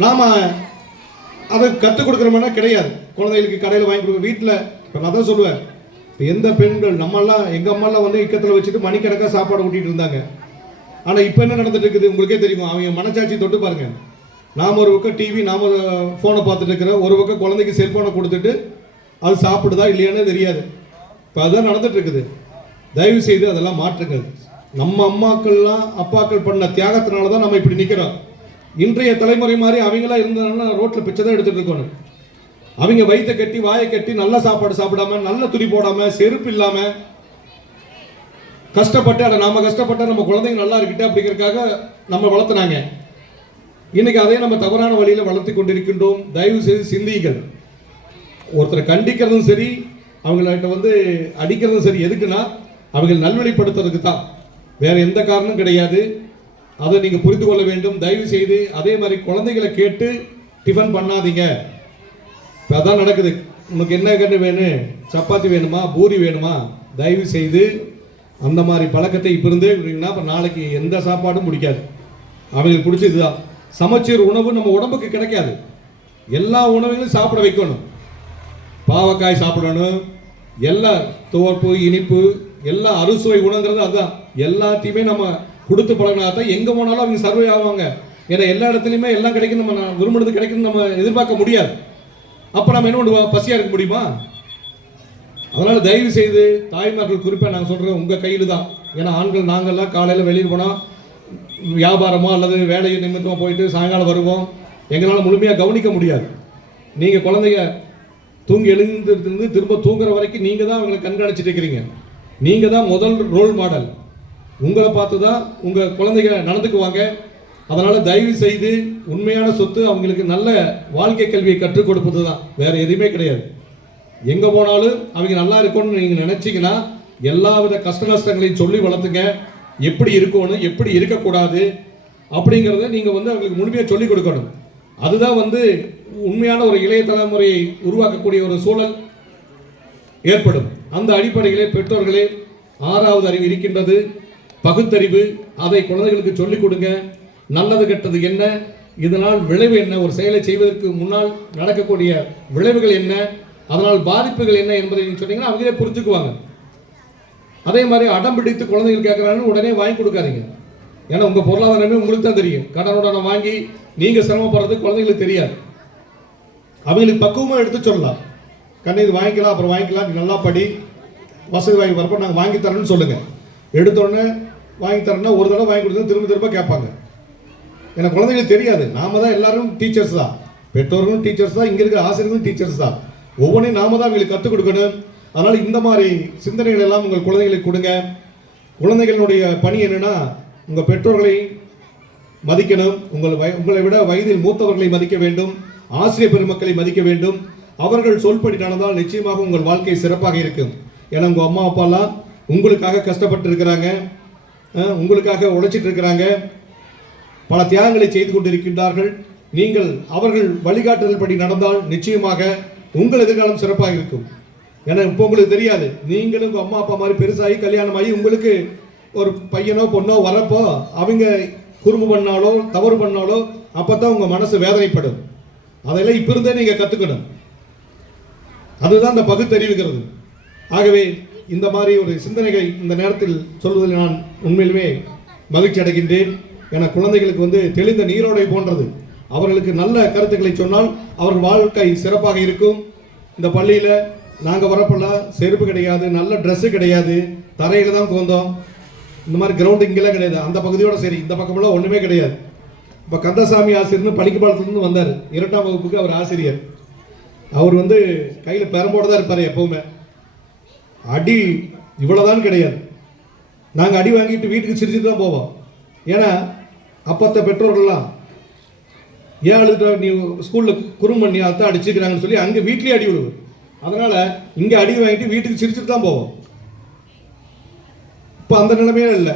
நாம அதை கற்றுக் கொடுக்குறோம்னா கிடையாது. குழந்தைகளுக்கு கடையில் வாங்கி கொடுக்க வீட்டில். இப்போ நான் தான் சொல்லுவேன், இப்போ எந்த பெண்கள் நம்மெல்லாம் எங்கள் அம்மாலாம் வந்து இக்கத்தில் வச்சுட்டு மணிக்கணக்காக சாப்பாடு ஊட்டிகிட்டு இருந்தாங்க. ஆனால் இப்போ என்ன நடந்துட்டு இருக்குது உங்களுக்கே தெரியும். அவங்க மனச்சாட்சி தொட்டு பாருங்க. நாம் ஒரு பக்கம் டிவி, நாம் ஃபோனை பார்த்துட்டு இருக்கிறோம், ஒரு பக்கம் குழந்தைக்கு செல்ஃபோனை கொடுத்துட்டு அது சாப்பிடுதா இல்லையானே தெரியாது. இப்போ அதுதான் நடந்துட்டு இருக்குது. தயவு செய்து அதெல்லாம் மாற்றுங்கள். நம்ம அம்மாக்கள்லாம் அப்பாக்கள் பண்ண தியாகத்தினால தான் நம்ம இப்படி நிற்கிறோம். இன்றைய தலைமுறை மாதிரி அவங்களா இருந்தாங்கன்னா ரோட்டில் பிச்சை தான் எடுத்துகிட்டு இருக்கணும். அவங்க வயிற்றை கட்டி வாயை கட்டி நல்ல சாப்பாடு சாப்பிடாம, நல்ல துணி போடாம, செருப்பு இல்லாம கஷ்டப்பட்டு, அதை நாம கஷ்டப்பட்ட நம்ம குழந்தைங்க நல்லா இருக்கட்டும் அப்படிங்கிறதுக்காக நம்ம வளர்த்துனாங்க. இன்னைக்கு அதே நம்ம தவறான வழியில் வளர்த்து கொண்டிருக்கின்றோம். தயவு செய்து சிந்தியுங்கள். ஒருத்தரை கண்டிக்கிறதும் சரி, அவங்கள்ட்ட வந்து அடிக்கிறதும் சரி, எதுக்குன்னா அவங்களை நல்வழிப்படுத்துறதுக்கு தான், வேற எந்த காரணமும் கிடையாது. அதை நீங்கள் புரிந்து கொள்ள வேண்டும். தயவு செய்து அதே மாதிரி குழந்தைகளை கேட்டு டிஃபன் பண்ணாதீங்க. இப்போ அதான் நடக்குது. உனக்கு என்ன கண்டு வேணும், சப்பாத்தி வேணுமா, பூரி வேணுமா? தயவு செய்து அந்த மாதிரி பழக்கத்தை இப்போ இருந்தே விடுறீங்கன்னா அப்போ நாளைக்கு எந்த சாப்பாடும் பிடிக்காது. அவங்களுக்கு பிடிச்சது தான். சமச்சீர் உணவு நம்ம உடம்புக்கு கிடைக்காது. எல்லா உணவுகளும் சாப்பிட வைக்கணும். பாவக்காய் சாப்பிடணும், எல்லா துவர்ப்பு, இனிப்பு, எல்லா அறுசுவை உணவுங்கிறது அதுதான். எல்லாத்தையுமே நம்ம கொடுத்து பழகினா தான் எங்கே போனாலும் அவங்க சர்வை ஆவாங்க. ஏன்னா எல்லா இடத்துலையுமே எல்லாம் கிடைக்கும், நம்ம விரும்புறது கிடைக்குன்னு நம்ம எதிர்பார்க்க முடியாது. அப்போ நம்ம என்ன பண்ணுவோம், பசியாக இருக்க முடியுமா? அதனால் தயவு செய்து தாய்மார்கள் குறிப்பாக நான் சொல்கிறேன், உங்கள் கையில் தான். ஏன்னா ஆண்கள் நாங்கள்லாம் காலையில் வெளியில் போனால் வியாபாரமோ அல்லது வேலையை நிமித்தமாக போயிட்டு சாயங்காலம் வருவோம். எங்களால் முழுமையாக கவனிக்க முடியாது. நீங்கள் குழந்தைங்க தூங்கி எழுந்திருந்து திரும்ப தூங்குற வரைக்கும் நீங்கள் தான் அவங்களை கண்காணிச்சுட்டு இருக்கிறீங்க. நீங்கள் தான் முதல் ரோல் மாடல். உங்களை பார்த்து தான் உங்கள் குழந்தைங்க நடந்துக்குவாங்க. அதனால் தயவு செய்து உண்மையான சொத்து அவங்களுக்கு நல்ல வாழ்க்கை கல்வியை கற்றுக் கொடுப்பது தான், வேறு எதுவுமே கிடையாது. எங்கே போனாலும் அவங்க நல்லா இருக்கணும்னு நீங்கள் நினச்சிங்கன்னா எல்லாவித கஷ்ட நஷ்டங்களையும் சொல்லி வளர்த்துங்க. எப்படி இருக்கணும், எப்படி இருக்கக்கூடாது அப்படிங்கிறத நீங்கள் வந்து அவங்களுக்கு முழுமையாக சொல்லிக் கொடுக்கணும். அதுதான் வந்து உண்மையான ஒரு இளைய தலைமுறையை உருவாக்கக்கூடிய ஒரு சூழல் ஏற்படும். அந்த அடிப்படையிலே பெற்றோர்களே 6வது அறிவு இருக்கின்றது, பகுத்தறிவு. அதை குழந்தைகளுக்கு சொல்லிக் கொடுங்க. நல்லது கெட்டது என்ன, இதனால் விளைவு என்ன, ஒரு செயலை செய்வதற்கு முன்னால் நடக்கக்கூடிய விளைவுகள் என்ன, அதனால் பாதிப்புகள் என்ன என்பதை நீங்கள் சொன்னீங்கன்னா அவங்களே புரிஞ்சுக்குவாங்க. அதே மாதிரி அடம் பிடித்து குழந்தைகள் கேட்குறாங்கன்னு உடனே வாங்கி கொடுக்காதீங்க. ஏன்னா உங்கள் பொருளாதாரமே உங்களுக்கு தான் தெரியும். கடனுடனே வாங்கி நீங்கள் சிரமப்படுறது குழந்தைங்களுக்கு தெரியாது. அவங்களுக்கு பக்குவமாக எடுத்து சொல்லலாம். கண்ணு இது வாங்கிக்கலாம், அப்புறம் வாங்கிக்கலாம், நீ நல்லா படி, வசதி வாங்கி வரப்போ நாங்கள் வாங்கி தரேன்னு சொல்லுங்கள். எடுத்தோடனே வாங்கி தரேன்னா ஒரு தடவை வாங்கி கொடுத்தா திரும்ப திரும்ப கேட்பாங்க. ஏன்னா குழந்தைங்களுக்கு தெரியாது. நாம தான் எல்லாரும் டீச்சர்ஸ் தான், பெற்றோர்களும் டீச்சர்ஸ் தான், இங்கே இருக்கிற ஆசிரியர்களும் டீச்சர்ஸ் தான். ஒவ்வொன்றையும் நாம தான் அவங்களுக்கு கற்றுக் கொடுக்கணும். அதனால் இந்த மாதிரி சிந்தனைகள் எல்லாம் உங்கள் குழந்தைகளுக்கு கொடுங்க. குழந்தைகளுடைய பணி என்னென்னா, உங்கள் பெற்றோர்களை மதிக்கணும், உங்களை விட வயதில் மூத்தவர்களை மதிக்க வேண்டும், ஆசிரியர் பெருமக்களை மதிக்க வேண்டும். அவர்கள் சொல்படி நடந்தால் நிச்சயமாக உங்கள் வாழ்க்கை சிறப்பாக இருக்கும். ஏன்னா உங்கள் அம்மா அப்பாலாம் உங்களுக்காக கஷ்டப்பட்டு இருக்கிறாங்க, உங்களுக்காக உழைச்சிட்டு இருக்கிறாங்க, பல தியாகங்களை செய்து கொண்டிருக்கின்றார்கள். நீங்கள் அவர்கள் வழிகாட்டுதல் படி நடந்தால் நிச்சயமாக உங்கள் எதிர்காலம் சிறப்பாக இருக்கும். ஏன்னா இப்போ உங்களுக்கு தெரியாது, நீங்களும் உங்கள் அம்மா அப்பா மாதிரி பெருசாகி கல்யாணமாகி உங்களுக்கு ஒரு பையனோ பொண்ணோ வரப்போ அவங்க குறும்பு பண்ணாலோ தவறு பண்ணாலோ அப்போ தான் உங்கள் மனசு வேதனைப்படும். அதெல்லாம் இப்போ இருந்தே நீங்கள் கற்றுக்கணும். அதுதான் இந்த பகுத்தறிவுங்கிறது. ஆகவே இந்த மாதிரி ஒரு சிந்தனைகள் இந்த நேரத்தில் சொல்வதில் நான் உண்மையிலுமே மகிழ்ச்சி அடைகின்றேன். ஏன்னா குழந்தைகளுக்கு வந்து தெளிந்த நீரோடை போன்றது. அவர்களுக்கு நல்ல கருத்துக்களை சொன்னால் அவர்கள் வாழ்க்கை சிறப்பாக இருக்கும். இந்த பள்ளியில் நாங்கள் வரப்பெல்லாம் செருப்பு கிடையாது, நல்ல ட்ரெஸ்ஸு கிடையாது, தரையில் தான் கோந்தோம். இந்த மாதிரி கிரவுண்டு இங்கெல்லாம் கிடையாது. அந்த பகுதியோட சரி, இந்த பக்கமெல்லாம் ஒன்றுமே கிடையாது. இப்போ கந்தசாமி ஆசிரியர்னு பள்ளிப்பாளத்துலேருந்து வந்தார். 2ஆம் வகுப்புக்கு அவர் ஆசிரியர். அவர் வந்து கையில் பெரம்போடு தான் இருப்பார் எப்போவுமே. அடி இவ்வளோதான் கிடையாது. நாங்கள் அடி வாங்கிட்டு வீட்டுக்கு சிரிச்சுட்டு தான் போவோம். ஏன்னா அப்பத்த பெற்றோர்கள்லாம் ஏன் அழுதுட்டா நீ ஸ்கூலில் குறும் பண்ணி அதான் அடிச்சுக்கிறாங்கன்னு சொல்லி அங்கே வீட்லேயே அடி விடுவோம். அதனால் இங்கே அடி வாங்கிட்டு வீட்டுக்கு சிரிச்சுட்டு தான் போவோம். இப்போ அந்த நிலைமையே இல்லை.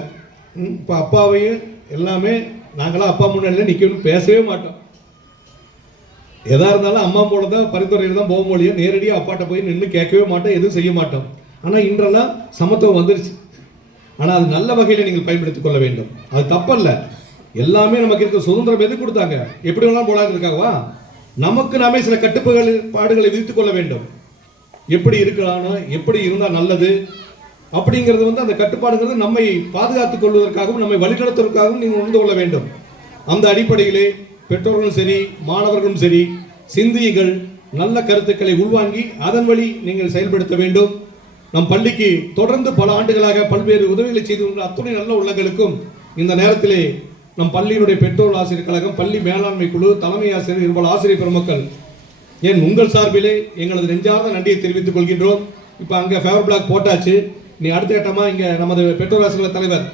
இப்போ அப்பாவையும் எல்லாமே நாங்களாம் அப்பா முன்னாடியில் நிற்கணும், பேசவே மாட்டோம். எதாக இருந்தாலும் அம்மா போல தான் பரிந்துரையில் தான் போக முடியும். நேரடியாக அப்பாட்ட போய் நின்று கேட்கவே மாட்டோம், எதுவும் செய்ய மாட்டோம். ஆனால் இன்றெல்லாம் சமத்துவம் வந்துருச்சு. ஆனால் அது நல்ல வகையில் நீங்கள் பயன்படுத்திக் கொள்ள வேண்டும். அது தப்பல்ல. எல்லாமே நமக்கு இருக்க சுதந்திரம் எது கொடுத்தாங்க? எப்படி வேணாலும் போடாது இருக்காவா? நமக்கு நாமே சில கட்டுப்பாடுகளை விதித்துக் கொள்ள வேண்டும். எப்படி இருக்கலாம்னு, எப்படி இருந்தால் நல்லது அப்படிங்கிறது வந்து அந்த கட்டுப்பாடுங்கிறது நம்மை பாதுகாத்துக் கொள்வதற்காகவும் நம்மை வழிநடத்துவதற்காகவும் நீங்கள் உணர்ந்து கொள்ள வேண்டும். அந்த அடிப்படையிலே பெற்றோர்களும் சரி, மாணவர்களும் சரி, சிந்தியுங்கள், நல்ல கருத்துக்களை உள்வாங்கி அதன் வழி நீங்கள் செயல்படுத்த வேண்டும். நம் பள்ளிக்கு தொடர்ந்து பல ஆண்டுகளாக பல்வேறு உதவிகளை செய்து கொண்ட அத்துணை நல்ல உள்ளங்களுக்கும் இந்த நேரத்திலே நம் பள்ளியினுடைய பெற்றோர் ஆசிரியர் கழகம், பள்ளி மேலாண்மை குழு, தலைமை ஆசிரியர், இருபல் ஆசிரியர் பெருமக்கள், ஏன் உங்கள் சார்பிலே எங்களது நெஞ்சார்ந்த நன்றியை தெரிவித்துக் கொள்கின்றோம். இப்போ அங்கே ஃபேவர் பிளாக் போட்டாச்சு. நீ அடுத்த கட்டமாக இங்கே நமது பெற்றோர் ஆசிரியர் தலைவர்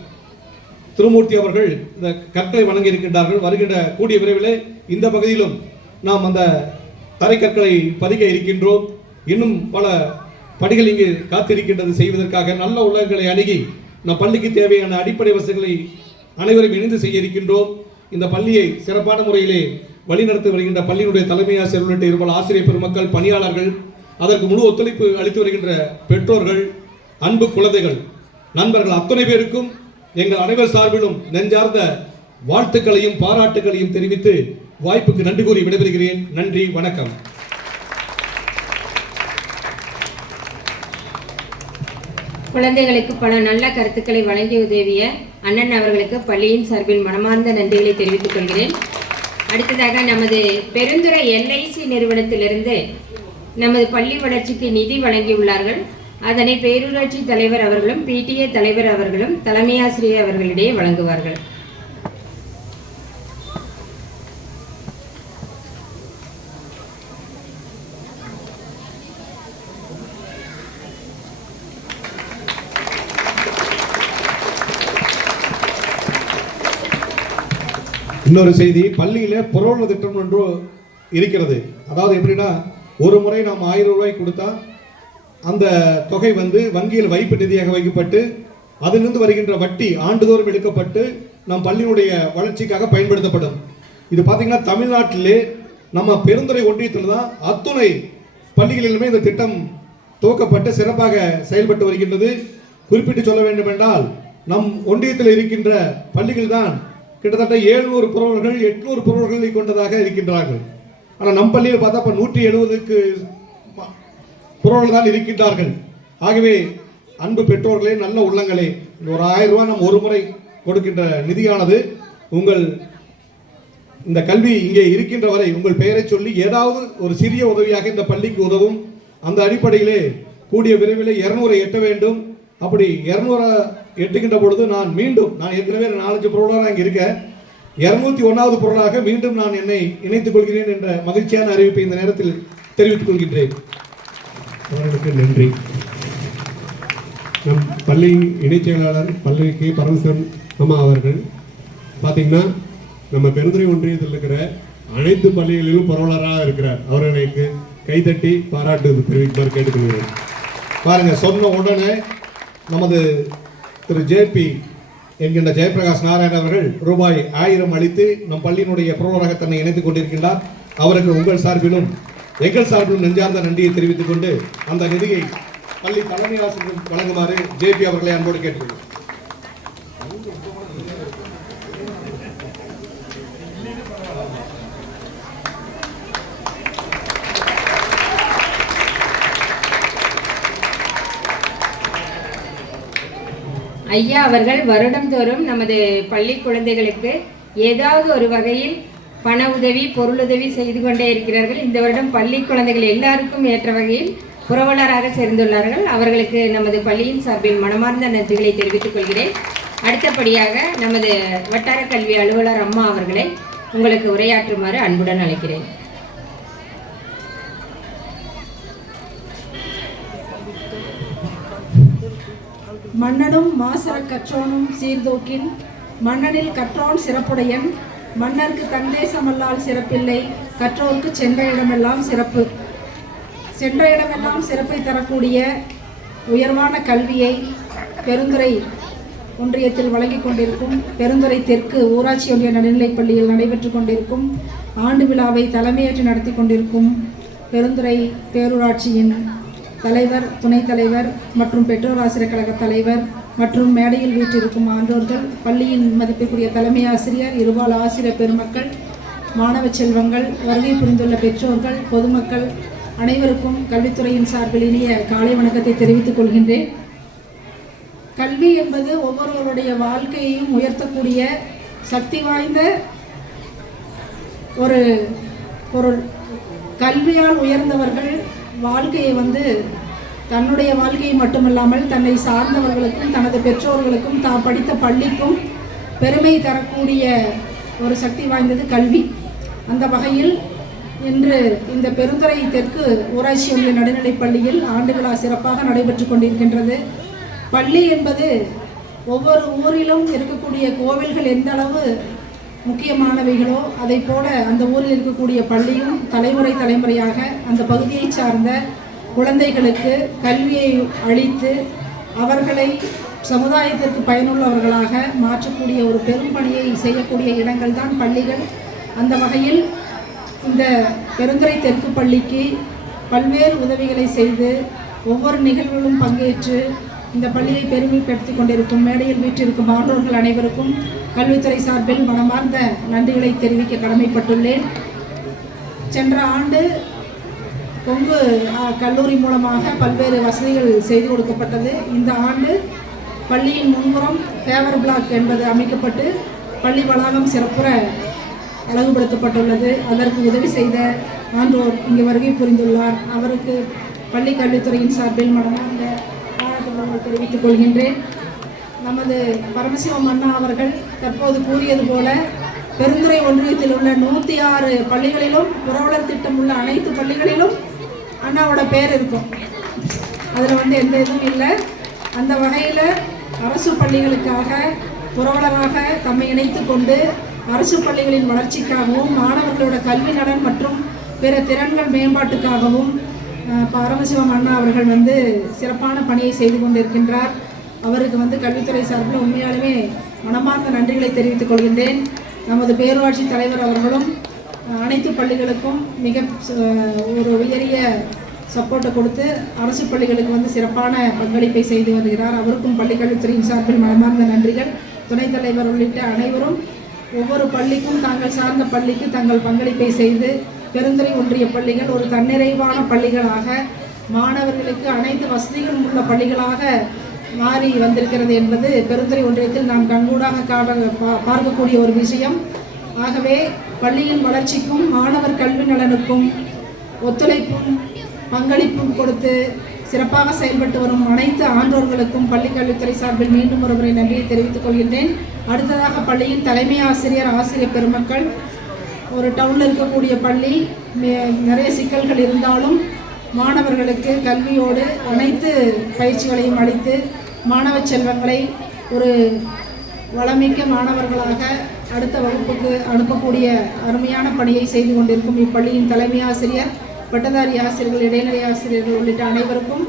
திருமூர்த்தி அவர்கள் இந்த கற்களை வழங்கி இருக்கின்றார்கள். வருகின்ற கூடிய விரைவிலே இந்த பகுதியிலும் நாம் அந்த தரைக்கற்களை பதிக்க இருக்கின்றோம். இன்னும் பல படிகள் இங்கு காத்திருக்கின்றது செய்வதற்காக. நல்ல உள்ளங்களை அணுகி நம் பள்ளிக்கு தேவையான அடிப்படை வசதிகளை அனைவரும் இணைந்து செய்ய இருக்கின்றோம். இந்த பள்ளியை சிறப்பான முறையிலே வழிநடத்தி வருகின்ற பள்ளியினுடைய தலைமை ஆசிரியர் உள்ளிட்ட இருபல் ஆசிரியர் பெருமக்கள், பணியாளர்கள், அதற்கு முழு ஒத்துழைப்பு அளித்து வருகின்ற பெற்றோர்கள், அன்பு குழந்தைகள், நண்பர்கள் அத்தனை பேருக்கும் எங்கள் அனைவர் சார்பிலும் நெஞ்சார்ந்த வாழ்த்துக்களையும் பாராட்டுகளையும் தெரிவித்து வாய்ப்புக்கு நன்றி கூறி விடைபெறுகிறேன். நன்றி, வணக்கம். குழந்தைகளுக்கு பல நல்ல கருத்துக்களை வழங்கி உதவிய அண்ணன் அவர்களுக்கு பள்ளியின் சார்பில் மனமார்ந்த நன்றிகளை தெரிவித்துக் கொள்கிறேன். அடுத்ததாக நமது பெருந்துறை LIC நிறுவனத்திலிருந்து நமது பள்ளி வளர்ச்சிக்கு நிதி வழங்கியுள்ளார்கள். அதனை பேரூராட்சி தலைவர் அவர்களும் PTA தலைவர் அவர்களும் தலைமை ஆசிரியர் அவர்களிடையே வழங்குவார்கள். இன்னொரு செய்தி, பள்ளியில புரோல திட்டம் ஒன்று இருக்கிறது. அதாவது எப்படின்னா, ஒரு முறை நாம் 1000 ரூபாய் கொடுத்தா அந்த தொகை வந்து வங்கியில் வைப்பு நிதியாக வைக்கப்பட்டு அதிலிருந்து வருகின்ற வட்டி ஆண்டுதோறும் எடுக்கப்பட்டு நம் பள்ளியினுடைய வளர்ச்சிக்காக பயன்படுத்தப்படும். இது பார்த்தீங்கன்னா தமிழ்நாட்டிலே நம்ம பெருந்துறை ஒன்றியத்தில் தான் அத்துணை பள்ளிகளிலுமே இந்த திட்டம் துவக்கப்பட்டு சிறப்பாக செயல்பட்டு வருகின்றது. குறிப்பிட்டு சொல்ல வேண்டும் என்றால் நம் ஒன்றியத்தில் இருக்கின்ற பள்ளிகள் தான் கிட்டத்தட்ட 700 புறவர்கள் 800 புறவர்களை கொண்டதாக இருக்கின்றார்கள். ஆனால் நம் பள்ளியில் பார்த்தா இப்போ 170க்கு புறவர்கள் தான் இருக்கின்றார்கள். ஆகவே அன்பு பெற்றோர்களே, நல்ல உள்ளங்களே, ஒரு 1000 ரூபாய் நம்ம ஒரு முறை கொடுக்கின்ற நிதியானது உங்கள் இந்த கல்வி இங்கே இருக்கின்ற வரை உங்கள் பெயரை சொல்லி ஏதாவது ஒரு சிறிய உதவியாக இந்த பள்ளிக்கு உதவும். அந்த அடிப்படையிலே கூடிய விரைவில் 200 எட்ட வேண்டும். அப்படி 200 எட்டுகின்ற பொழுது நான் ஏற்கனவே 4-5 பொருளாக இங்கே இருக்கேன். 201வது பொருளாக மீண்டும் நான் என்னை இணைத்துக் கொள்கிறேன் என்ற மகிழ்ச்சியான அறிவிப்பை இந்த நேரத்தில் தெரிவித்துக் கொள்கின்றேன். அவர்களுக்கு நன்றி. நம் பள்ளியின் இணைச் செயலாளர் பள்ளிக்கு பரமசிவன் அம்மா அவர்கள் பார்த்தீங்கன்னா நம்ம பெருந்துறை ஒன்றியத்தில் இருக்கிற அனைத்து பள்ளிகளிலும் பரவலராக இருக்கிறார். அவர்களுக்கு கைதட்டி பாராட்டு தெரிவிக்குமாறு கேட்டுக்கொள்கிறேன். பாருங்க, சொன்ன உடனே நமது திரு JP என்கின்ற ஜெயபிரகாஷ் நாராயணன் அவர்கள் ரூபாய் 1000 அளித்து நம் பள்ளியினுடைய புரோலராக தன்னை இணைத்துக் கொண்டிருக்கின்றார். அவருக்கு உங்கள் சார்பிலும் எங்கள் சார்பிலும் நெஞ்சார்ந்த நன்றியை தெரிவித்துக் கொண்டு அந்த நிதியை பள்ளி தலைமை ஆசிரியர் வழங்குமாறு JP அவர்களை அன்போடு கேட்டுக்கொள்கிறேன். ஐயா அவர்கள் வருடந்தோறும் நமது பள்ளி குழந்தைகளுக்கு ஏதாவது ஒரு வகையில் பண உதவி, பொருளுதவி செய்து கொண்டே இருக்கிறார்கள். இந்த வருடம் பள்ளி குழந்தைகள் எல்லாருக்கும் ஏற்ற வகையில் புரவலராக சேர்ந்துள்ளார்கள். அவர்களுக்கு நமது பள்ளியின் சார்பில் மனமார்ந்த நன்றிகளை தெரிவித்துக் கொள்கிறேன். அடுத்தபடியாக நமது வட்டார கல்வி அலுவலர் அம்மா அவர்களை உங்களுக்கு உரையாற்றுமாறு அன்புடன் அழைக்கிறேன். மன்னனும் மாசற கற்றோனும் சீர்தோக்கின் மன்னனில் கற்றோன் சிறப்புடையன் மன்னருக்கு தந்தேசமல்லால் சிறப்பில்லை கற்றோருக்கு சென்ற இடமெல்லாம் சிறப்பு. சென்ற இடமெல்லாம் சிறப்பை தரக்கூடிய உயர்வான கல்வியை பெருந்துறை ஒன்றியத்தில் வழங்கி கொண்டிருக்கும் பெருந்துறை தெற்கு ஊராட்சி ஒன்றிய நடுநிலைப் பள்ளியில் நடைபெற்று கொண்டிருக்கும் ஆண்டு விழாவை தலைமையேற்று நடத்தி கொண்டிருக்கும் பெருந்துறை பேரூராட்சியின் தலைவர், துணைத் தலைவர் மற்றும் பெற்றோர் ஆசிரியர் கழக தலைவர் மற்றும் மேடையில் வீற்றிருக்கும் ஆன்றோர்கள், பள்ளியின் மதிப்பிற்குரிய தலைமை ஆசிரியர், இருபால் ஆசிரியர் பெருமக்கள், மாணவ செல்வங்கள், வருகை புரிந்துள்ள பெற்றோர்கள், பொதுமக்கள் அனைவருக்கும் கல்வித்துறையின் சார்பில் இனிய காலை வணக்கத்தை தெரிவித்துக் கொள்கின்றேன். கல்வி என்பது ஒவ்வொருவருடைய வாழ்க்கையையும் உயர்த்தக்கூடிய சக்தி வாய்ந்த ஒரு பொருள். கல்வியால் உயர்ந்தவர்கள் வாழ்க்கையை தன்னுடைய வாழ்க்கையை மட்டுமல்லாமல் தன்னை சார்ந்தவர்களுக்கும் தனது பெற்றோர்களுக்கும் தான் படித்த பள்ளிக்கும் பெருமை தரக்கூடிய ஒரு சக்தி வாய்ந்தது கல்வி. அந்த வகையில் இன்று இந்த பெருந்துறை தெற்கு ஊராட்சி ஒன்றிய நடுநிலைப் பள்ளியில் ஆண்டு விழா சிறப்பாக நடைபெற்று கொண்டிருக்கின்றது. பள்ளி என்பது ஒவ்வொரு ஊரிலும் இருக்கக்கூடிய கோவில்கள் எந்த அளவு முக்கியமானவைகளோ அதை போல அந்த ஊரில் இருக்கக்கூடிய பள்ளியும் தலைமுறையாக அந்த பகுதியை சார்ந்த குழந்தைகளுக்கு கல்வியை அளித்து அவர்களை சமுதாயத்திற்கு பயனுள்ளவர்களாக மாற்றக்கூடிய ஒரு பெரும் பணியை செய்யக்கூடிய இடங்கள் தான் பள்ளிகள். அந்த வகையில் இந்த பெருந்துறை தெற்கு பள்ளிக்கு பல்வேறு உதவிகளை செய்து ஒவ்வொரு நிகழ்வுகளும் பங்கேற்று இந்த பள்ளியை பெருமைப்படுத்தி கொண்டிருக்கும் மேடையில் வீற்றிருக்கும் ஆன்றோர்கள் அனைவருக்கும் கல்வித்துறை சார்பில் மனமார்ந்த நன்றிகளை தெரிவிக்க கடமைப்பட்டுள்ளேன். சென்ற ஆண்டு கொங்கு கல்லூரி மூலமாக பல்வேறு வசதிகள் செய்து கொடுக்கப்பட்டது. இந்த ஆண்டு பள்ளியின் முன்புறம் பேவர் பிளாக் என்பது அமைக்கப்பட்டு பள்ளி வளாகம் சிறப்புற அழகுபடுத்தப்பட்டுள்ளது. அதற்கு உதவி செய்த ஆன்றோர் இங்கு வருகை புரிந்துள்ளார். அவருக்கு பள்ளி கல்வித்துறையின் சார்பில் மனமார்ந்த பாராட்டுகளை தெரிவித்துக் கொள்கின்றேன். நமது பரமசிவம் அண்ணா அவர்கள் தற்போது கூறியது போல பெருந்துறை ஒன்றியத்தில் உள்ள 106 பள்ளிகளிலும் புரவலர் திட்டம் உள்ள அனைத்து பள்ளிகளிலும் அண்ணாவோட பேர் இருக்கும். அதில் எந்த இதுவும் இல்லை. அந்த வகையில் அரசு பள்ளிகளுக்காக புரவலராக தம்மை இணைத்து கொண்டு அரசு பள்ளிகளின் வளர்ச்சிக்காகவும் மாணவர்களோட கல்வி நலன் மற்றும் பிற திறன்கள் மேம்பாட்டுக்காகவும் பரமசிவம் அண்ணா அவர்கள் சிறப்பான பணியை செய்து கொண்டிருக்கின்றார். அவருக்கு கல்வித்துறை சார்பில் உண்மையாலுமே மனமார்ந்த நன்றிகளை தெரிவித்துக் கொள்கின்றேன். நமது பேரூராட்சி தலைவர் அவர்களும் அனைத்து பள்ளிகளுக்கும் மிக ஒரு உயரிய சப்போர்ட்டை கொடுத்து அரசு பள்ளிகளுக்கு சிறப்பான பங்களிப்பை செய்து வருகிறார். அவருக்கும் பள்ளி கல்வித்துறையின் சார்பில் மனமார்ந்த நன்றிகள். துணைத் தலைவர் உள்ளிட்ட அனைவரும் ஒவ்வொரு பள்ளிக்கும் தாங்கள் சார்ந்த பள்ளிக்கு தங்கள் பங்களிப்பை செய்து பெருந்துறை ஒன்றிய பள்ளிகள் ஒரு தன்னிறைவான பள்ளிகளாக மாணவர்களுக்கு அனைத்து வசதிகளும் உள்ள பள்ளிகளாக மாறி வந்திருக்கிறது என்பது பெருந்துறை ஒன்றியத்தில் நாம் கண்கூடாக பார்க்கக்கூடிய ஒரு விஷயம். ஆகவே பள்ளியின் வளர்ச்சிக்கும் மாணவர் கல்வி நலனுக்கும் ஒத்துழைப்பும் பங்களிப்பும் கொடுத்து சிறப்பாக செயல்பட்டு வரும் அனைத்து ஆன்றோர்களுக்கும் பள்ளி கல்வித்துறை சார்பில் மீண்டும் ஒருமுறை நன்றியை தெரிவித்துக் கொள்கின்றேன். அடுத்ததாக பள்ளியின் தலைமை ஆசிரியர், ஆசிரியர் பெருமக்கள், ஒரு டவுனில் இருக்கக்கூடிய பள்ளி நிறைய சிக்கல்கள் இருந்தாலும் மாணவர்களுக்கு கல்வியோடு அனைத்து பயிற்சிகளையும் அளித்து மாணவ செல்வங்களை ஒரு வளமிக்க மாணவர்களாக அடுத்த வகுப்புக்கு அனுப்பக்கூடிய அருமையான பணியை செய்து கொண்டிருக்கும் இப்பள்ளியின் தலைமை ஆசிரியர், பட்டதாரி ஆசிரியர்கள், இடைநிலை ஆசிரியர்கள் உள்ளிட்ட அனைவருக்கும்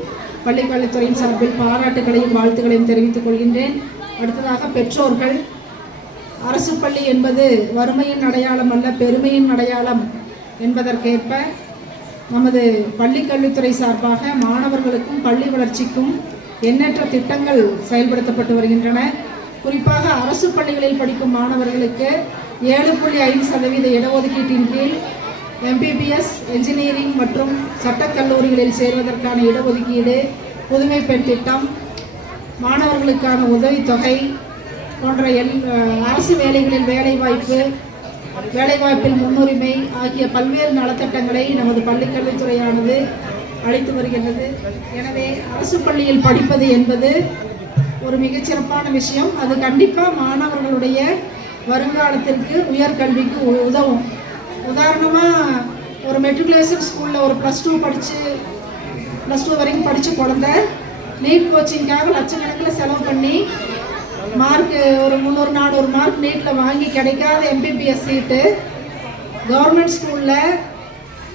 பள்ளி கல்வித்துறையின் சார்பில் பாராட்டுகளையும் வாழ்த்துக்களையும் தெரிவித்துக் கொள்கின்றேன். அடுத்ததாக பெற்றோர்கள். அரசு பள்ளி என்பது வறுமையின் அடையாளம் அல்ல, பெருமையின் அடையாளம் என்பதற்கேற்ப நமது பள்ளி கல்வித்துறை சார்பாக மாணவர்களுக்கும் பள்ளி வளர்ச்சிக்கும் எண்ணற்ற திட்டங்கள் செயல்படுத்தப்பட்டு வருகின்றன. குறிப்பாக அரசு பள்ளிகளில் படிக்கும் மாணவர்களுக்கு 7.5% இடஒதுக்கீட்டின் கீழ் MBBS, என்ஜினியரிங் மற்றும் சட்டக்கல்லூரிகளில் சேர்வதற்கான இடஒதுக்கீடு, புதுமை பெண் திட்டம், மாணவர்களுக்கான உதவித்தொகை போன்ற அரசு வேலைகளில் வேலைவாய்ப்பில் முன்னுரிமை ஆகிய பல்வேறு நலத்திட்டங்களை நமது பள்ளிக்கல்வித்துறையானது அளித்து வருகின்றது. எனவே அரசு பள்ளியில் படிப்பது என்பது ஒரு மிகச்சிறப்பான விஷயம். அது கண்டிப்பாக மாணவர்களுடைய வருங்காலத்திற்கு உயர்கல்விக்கு உதவும். உதாரணமாக ஒரு மெட்ரிகுலேஷன் ஸ்கூலில் ஒரு +2 வரைக்கும் படித்த குழந்தை நீட் கோச்சிங்காக லட்சக்கணக்கில் செலவு பண்ணி மார்க்கு ஒரு 300-400 மார்க் நீட்டில் வாங்கி கிடைக்காத MBBS சீட்டு கவர்மெண்ட் ஸ்கூலில்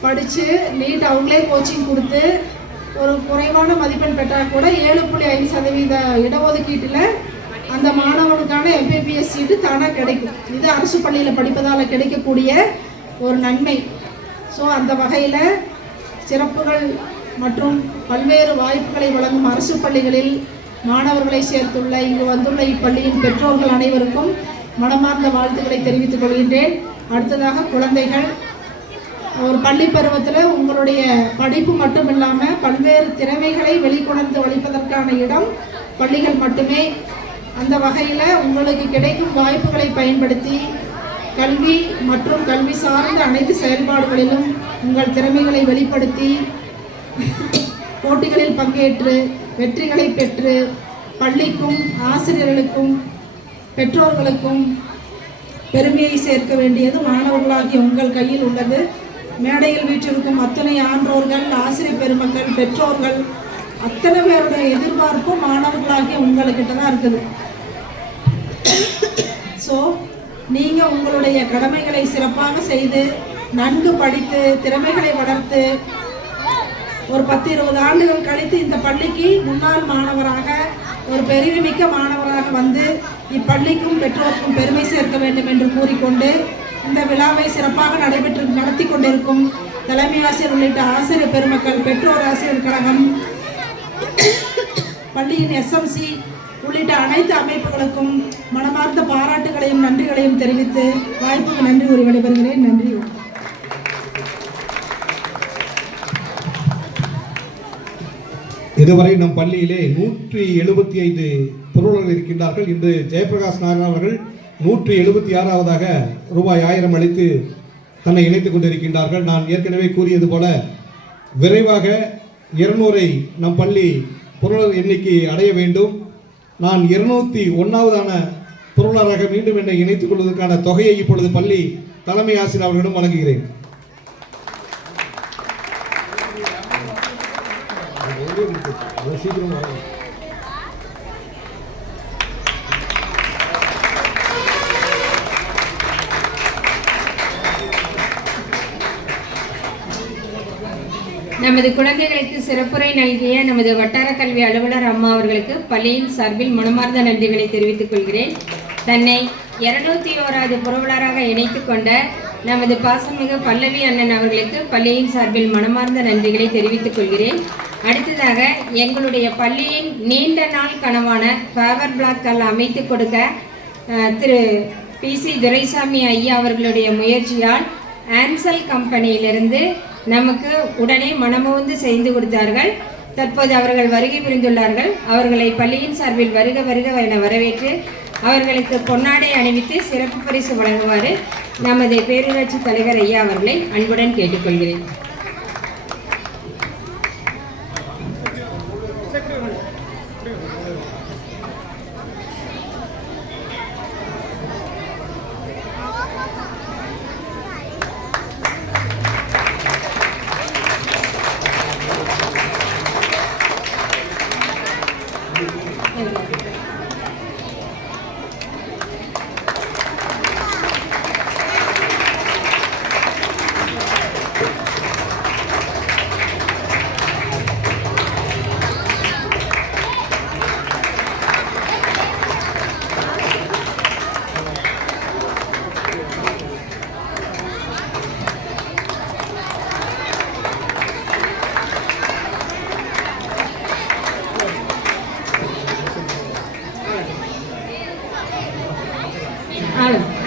படித்து நீட் அவங்களே கோச்சிங் கொடுத்து ஒரு குறைவான மதிப்பெண் பெற்றால் கூட 7.5% இடஒதுக்கீட்டில் அந்த மாணவனுக்கான MBBS சீட்டு தானாக கிடைக்கும். இது அரசு பள்ளியில் படிப்பதால் கிடைக்கக்கூடிய ஒரு நன்மை. ஸோ அந்த வகையில் சிறப்புகள் மற்றும் பல்வேறு வாய்ப்புகளை வழங்கும் அரசு பள்ளிகளில் மாணவர்களை சேர்த்துள்ள இங்கு வந்துள்ள இப்பள்ளியின் பெற்றோர்கள் அனைவருக்கும் மனமார்ந்த வாழ்த்துக்களை தெரிவித்துக் கொள்கின்றேன். அடுத்ததாக குழந்தைகள், ஒரு பள்ளி பருவத்தில் உங்களுடைய படிப்பு மட்டும் இல்லாமல் பல்வேறு திறமைகளை வெளிக்கொணர்ந்து வளிப்பதற்கான இடம் பள்ளிகள் மட்டுமே. அந்த வகையில் உங்களுக்கு கிடைக்கும் வாய்ப்புகளை பயன்படுத்தி கல்வி மற்றும் கல்வி சார்ந்த அனைத்து செயல்பாடுகளிலும் உங்கள் திறமைகளை வெளிப்படுத்தி போட்டிகளில் பங்கேற்று வெற்றிகளை பெற்று பள்ளிக்கும் ஆசிரியர்களுக்கும் பெற்றோர்களுக்கும் பெருமையை சேர்க்க வேண்டியது மாணவர்களாகிய உங்கள் கையில் உள்ளது. மேடையில் வீற்றிருக்கும் அத்தனை ஆன்றோர்கள், ஆசிரியர் பெருமக்கள், பெற்றோர்கள் அத்தனை பேருடைய எதிர்பார்ப்பும் மாணவர்களாகிய உங்கள்கிட்ட தான் இருக்குது. ஸோ நீங்கள் உங்களுடைய கடமைகளை சிறப்பாக செய்து நன்கு படித்து திறமைகளை வளர்த்து ஒரு 10-20 ஆண்டுகள் கழித்து இந்த பள்ளிக்கு முன்னாள் மாணவராக ஒரு பெருமைமிக்க மாணவராக வந்து இப்பள்ளிக்கும் பெற்றோருக்கும் பெருமை சேர்க்க வேண்டும் என்று கூறிக்கொண்டு இந்த விழாவை சிறப்பாக நடத்தி கொண்டிருக்கும் தலைமை ஆசிரியர் உள்ளிட்ட ஆசிரியர் பெருமக்கள், பெற்றோர் ஆசிரியர் கழகம், பள்ளியின் SMC உள்ளிட்ட அனைத்து அமைப்புகளுக்கும் மனமார்ந்த பாராட்டுகளையும் நன்றிகளையும் தெரிவித்து வாய்ப்புக்கு நன்றி கூறி விடைபெறுகிறேன். நன்றி. இதுவரை நம் பள்ளியிலே 175 பொருளாளர்கள் இருக்கின்றார்கள். இன்று ஜெயபிரகாஷ் நாராயணன் அவர்கள் 176வதாக ரூபாய் 1000 அளித்து தன்னை இணைத்துக் கொண்டிருக்கின்றார்கள். நான் ஏற்கனவே கூறியது போல விரைவாக 200ஐ நம் பள்ளி பொருளாளர் எண்ணிக்கை அடைய வேண்டும். நான் 201ஆவதான பொருளாளராக மீண்டும் என்னை இணைத்துக் கொள்வதற்கான தொகையை இப்பொழுது பள்ளி தலைமை ஆசிரியர் அவர்களிடம் வழங்குகிறேன். நமது குழந்தைகளுக்கு சிறப்புரை நல்கிய நமது வட்டார கல்வி அலுவலர் அம்மா அவர்களுக்கு பள்ளியின் சார்பில் மனமார்ந்த நன்றிகளை தெரிவித்துக் கொள்கிறேன். தன்னை 201வது பொருளாளராக இணைத்துக் கொண்ட நமது பாசமிகு பல்லவி அண்ணன் அவர்களுக்கு பள்ளியின் சார்பில் மனமார்ந்த நன்றிகளை தெரிவித்துக் கொள்கிறேன். அடுத்ததாக எங்களுடைய பள்ளியின் நீண்ட நாள் கனவான ஃபேவர் பிளாக்கள் அமைத்து கொடுக்க திரு PC துரைசாமி ஐயா அவர்களுடைய முயற்சியால் ஆன்சல் கம்பெனியிலிருந்து நமக்கு உடனே மனமுவந்து செய்து கொடுத்தார்கள். தற்போது அவர்கள் வருகை புரிந்துள்ளார்கள். அவர்களை பள்ளியின் சார்பில் வருக வருக என வரவேற்று அவர்களுக்கு பொன்னாடை அணிவித்து சிறப்பு பரிசு வழங்குமாறு நமது பேரூராட்சி தலைவர் ஐயா அவர்களை அன்புடன் கேட்டுக்கொள்கிறேன்.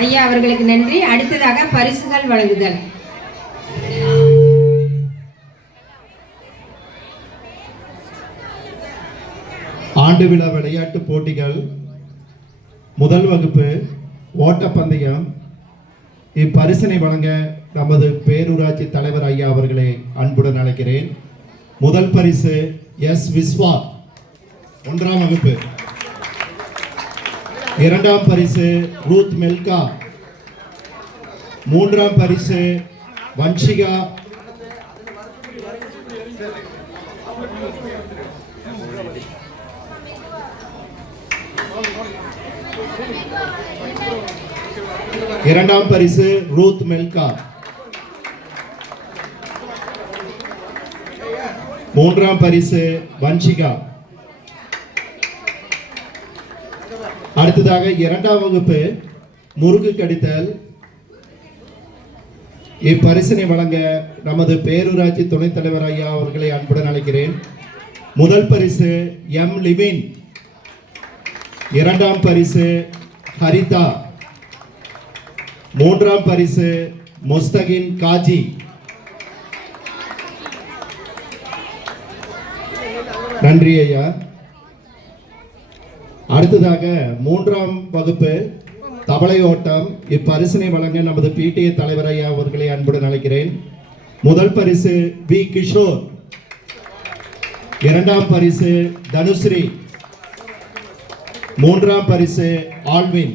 ஐயா அவர்களுக்கு நன்றி. அடுத்ததாக பரிசுகள் வழங்குதல். ஆண்டு விழா விளையாட்டு போட்டிகள், முதல் வகுப்பு ஓட்டப்பந்தயம். இப்பரிசினை வழங்க நமது பேரூராட்சி தலைவர் ஐயா அவர்களை அன்புடன் அழைக்கிறேன். முதல் பரிசு S. விஸ்வா, 1ஆம் வகுப்பு. இரண்டாம் பரிசு ரூத் மெல்கா. மூன்றாம் பரிசு வன்ஷிகா. இரண்டாம் பரிசு ரூத் மெல்கா. மூன்றாம் பரிசு வன்ஷிகா. அடுத்ததாக இரண்டாம் வகுப்பு முருகு கடித்தல். இப்பரிசினை வழங்க நமது பேரூராட்சி துணைத் தலைவர் ஐயா அவர்களை அன்புடன் அழைக்கிறேன். முதல் பரிசு எம் லிவின். இரண்டாம் பரிசு ஹரிதா. மூன்றாம் பரிசு முஸ்தகின் காஜி. நன்றி ஐயா. அடுத்ததாக மூன்றாம் வகுப்பு தவளை ஓட்டம். இப்பரிசினை வழங்க நமது பிடிஏ தலைவர் ஐயா அவர்களை அன்புடன் அழைக்கிறேன். முதல் பரிசு வி கிஷோர். இரண்டாம் பரிசு தனுஸ்ரீ. மூன்றாம் பரிசு ஆல்வின்.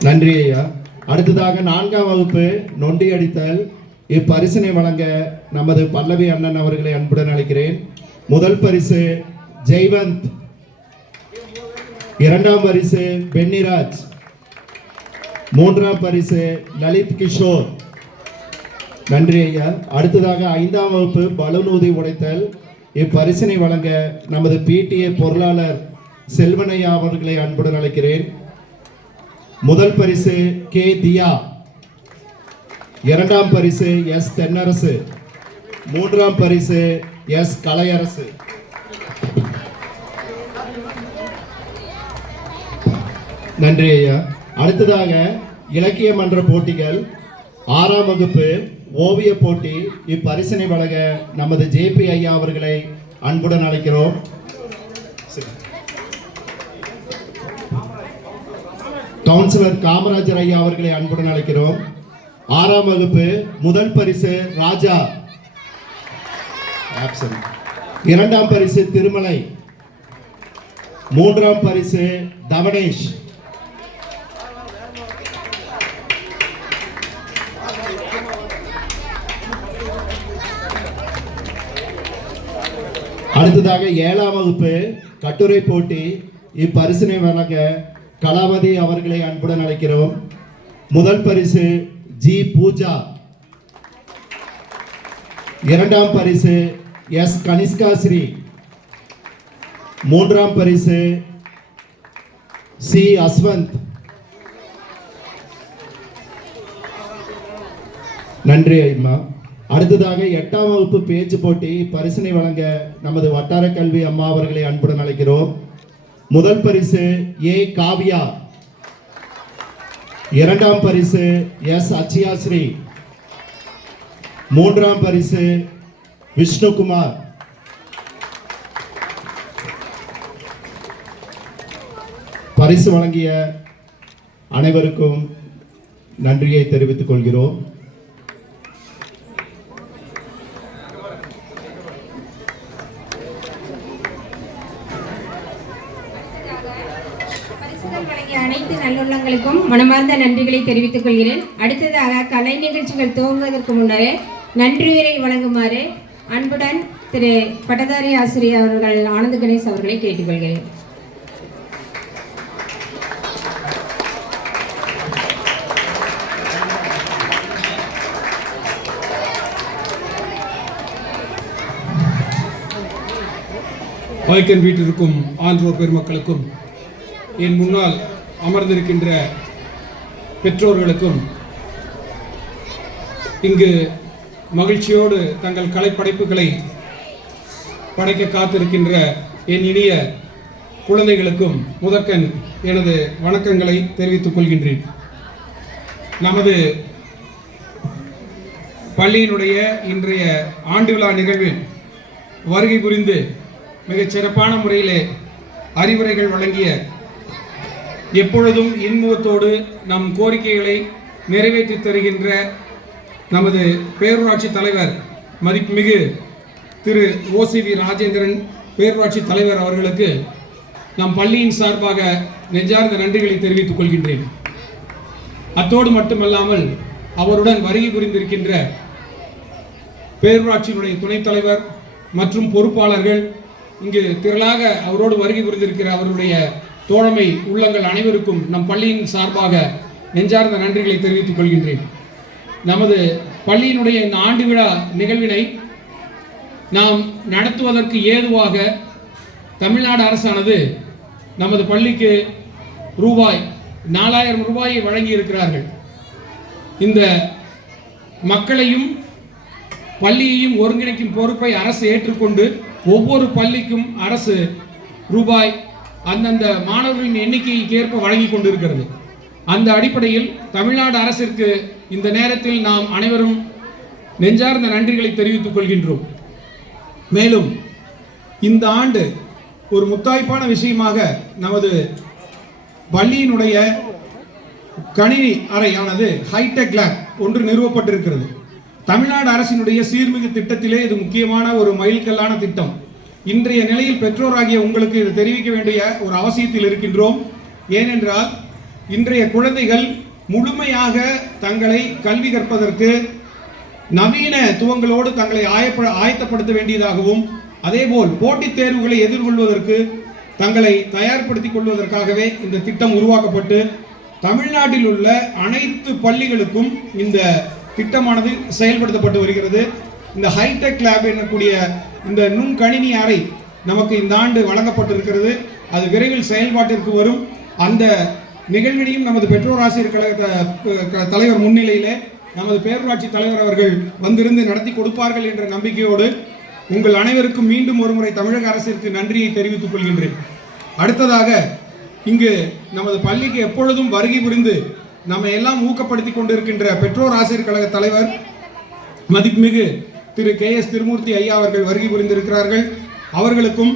நன்றி ஐயா. அடுத்ததாக நான்காம் வகுப்பு நொண்டி அடித்தல். இப்பரிசினை வழங்க நமது பல்லவி அண்ணன் அவர்களை அன்புடன் அழைக்கிறேன். முதல் பரிசு ஜெய்வந்த். இரண்டாம் பரிசு பென்னிராஜ். மூன்றாம் பரிசு லலித் கிஷோர். நன்றி ஐயா. அடுத்ததாக ஐந்தாம் வகுப்பு பலூன் உடைத்தல். இப்பரிசினை வழங்க நமது பிடிஏ பொருளாளர் செல்வனையா அவர்களை அன்புடன் அழைக்கிறேன். முதல் பரிசு கே தியா. இரண்டாம் பரிசு எஸ் தென்னரசு. மூன்றாம் பரிசு எஸ் கலையரசு. நன்றி ஐயா. அடுத்ததாக இலக்கிய மன்ற போட்டிகள். ஆறாம் வகுப்பு ஓவிய போட்டி. இப்பரிசினை வழங்க நமது ஜேபி ஐயா அவர்களை அன்புடன் அழைக்கிறோம். கவுன்சிலர் காமராஜர் ஐயா அவர்களை அன்புடன் அழைக்கிறோம். ஆறாம் வகுப்பு முதல் பரிசு ராஜா. இரண்டாம் பரிசு திருமலை. மூன்றாம் பரிசு தவனேஷ். அடுத்ததாக ஏழாம் வகுப்பு கட்டுரை போட்டி. இப்பரிசினை வழங்க கலாவதி அவர்களை அன்புடன் அழைக்கிறோம். முதல் பரிசு ஜி பூஜா. இரண்டாம் பரிசு எஸ் கனிஷ்கா ஸ்ரீ. மூன்றாம் பரிசு சி அஸ்வந்த். நன்றி ஐயா. அடுத்ததாக எட்டாம் வகுப்பு பேச்சு போட்டி. பரிசினை வழங்க நமது வட்டார கல்வி அம்மா அவர்களை அன்புடன் அழைக்கிறோம். முதல் பரிசு ஏ காவியா. இரண்டாம் பரிசு எஸ் அச்சியாஸ்ரீ. மூன்றாம் பரிசு விஷ்ணுகுமார். பரிசு வழங்கிய அனைவருக்கும் நன்றியை தெரிவித்துக் கொள்கிறோம். அனைத்து நல்லுள்ளங்களுக்கும் மனமார்ந்த நன்றிகளை தெரிவித்துக் கொள்கிறேன். அடுத்ததாக கலை நிகழ்ச்சிகள் துவங்குவதற்கு முன்னரே நன்றியுரை வழங்குமாறு அன்புடன் திரு பட்டதாரி ஆசிரியர் அவர்கள் ஆனந்த கணேஷ் அவர்களை கேட்டுக்கொள்கிறேன். வாய்க்கன் வீட்டிற்கும் ஆன்றோர் பெருமக்களுக்கும், என் முன்னால் அமர்ந்திருக்கின்ற பெற்றோர்களுக்கும், இங்கு மகிழ்ச்சியோடு தங்கள் கலைப்படைப்புகளை படைக்க காத்திருக்கின்ற என் இனிய குழந்தைகளுக்கும் முதற்கண் எனது வணக்கங்களை தெரிவித்துக் கொள்கின்றேன். நமது பள்ளியினுடைய இன்றைய ஆண்டு விழா நிகழ்வில் வருகை புரிந்து மிகச் சிறப்பான முறையிலே அறிவுரைகள் வழங்கிய, எப்பொழுதும் இன்முகத்தோடு நம் கோரிக்கைகளை நிறைவேற்றி தருகின்ற நமது பேரூராட்சி தலைவர் மதிப்புமிகு திரு ஓசிவி ராஜேந்திரன் பேரூராட்சி தலைவர் அவர்களுக்கு நம் பள்ளியின் சார்பாக நெஞ்சார்ந்த நன்றிகளை தெரிவித்துக் கொள்கின்றேன். அத்தோடு மட்டுமல்லாமல் அவருடன் வருகை புரிந்திருக்கின்ற பேரூராட்சியினுடைய துணைத் தலைவர் மற்றும் பொறுப்பாளர்கள், இங்கு திரளாக அவரோடு வருகை புரிந்திருக்கிற அவருடைய தோழமை உள்ளங்கள் அனைவருக்கும் நம் பள்ளியின் சார்பாக நெஞ்சார்ந்த நன்றிகளை தெரிவித்துக் கொள்கின்றேன். நமது பள்ளியினுடைய இந்த ஆண்டு விழா நிகழ்வினை நாம் நடத்துவதற்கு ஏதுவாக தமிழ்நாடு அரசானது நமது பள்ளிக்கு ரூபாய் 4000 ரூபாயை வழங்கி இருக்கிறார்கள். இந்த மக்களையும் பள்ளியையும் ஒருங்கிணைக்கும் பொறுப்பை அரசு ஏற்றுக்கொண்டு ஒவ்வொரு பள்ளிக்கும் அரசு ரூபாய் அந்தந்த மாணவர்களின் எண்ணிக்கைக்கு ஏற்ப வழங்கி கொண்டிருக்கிறது. அந்த அடிப்படையில் தமிழ்நாடு அரசிற்கு இந்த நேரத்தில் நாம் அனைவரும் நெஞ்சார்ந்த நன்றிகளை தெரிவித்துக் கொள்கின்றோம். மேலும் இந்த ஆண்டு ஒரு முத்தாய்ப்பான விஷயமாக நமது பள்ளியினுடைய கணினி அறையானது ஹைடெக் லேப் ஒன்று நிறுவப்பட்டிருக்கிறது. தமிழ்நாடு அரசினுடைய சீர்மிகு திட்டத்திலே இது முக்கியமான ஒரு மைல்கல்லான திட்டம். இன்றைய நிலையில் பெற்றோராகிய உங்களுக்கு இது தெரிவிக்க வேண்டிய ஒரு அவசியத்தில் இருக்கின்றோம். ஏனென்றால் இன்றைய குழந்தைகள் முழுமையாக தங்களை கல்வி கற்பதற்கு நவீன துவங்களோடு தங்களை ஆயத்தப்படுத்த வேண்டியதாகவும், அதேபோல் போட்டித் தேர்வுகளை எதிர்கொள்வதற்கு தங்களை தயார்படுத்திக் கொள்வதற்காகவே இந்த திட்டம் உருவாக்கப்பட்டு தமிழ்நாட்டில் உள்ள அனைத்து பள்ளிகளுக்கும் இந்த திட்டமானது செயல்படுத்தப்பட்டு வருகிறது. இந்த ஹைடெக் லேப் என்னக்கூடிய இந்த நுண்கணினி அறை நமக்கு இந்த ஆண்டு வழங்கப்பட்டிருக்கிறது. அது விரைவில் செயல்பாட்டிற்கு வரும். அந்த நிகழ்வினையும் நமது பெற்றோர் ஆசிரியர் கழக தலைவர் முன்னிலையிலே நமது பேரூராட்சி தலைவர் அவர்கள் வந்திருந்து நடத்தி கொடுப்பார்கள் என்ற நம்பிக்கையோடு உங்கள் அனைவருக்கும் மீண்டும் ஒருமுறை தமிழக அரசிற்கு நன்றியை தெரிவித்துக் கொள்கின்றேன். அடுத்ததாக இங்கு நமது பள்ளிக்கு எப்பொழுதும் வருகை புரிந்து நம்ம எல்லாம் ஊக்கப்படுத்தி கொண்டிருக்கின்ற பெற்றோர் ஆசிரியர் கழக தலைவர் மதிப்புமிகு திரு KS திருமூர்த்தி ஐயா அவர்கள் வருகை புரிந்திருக்கிறார்கள். அவர்களுக்கும்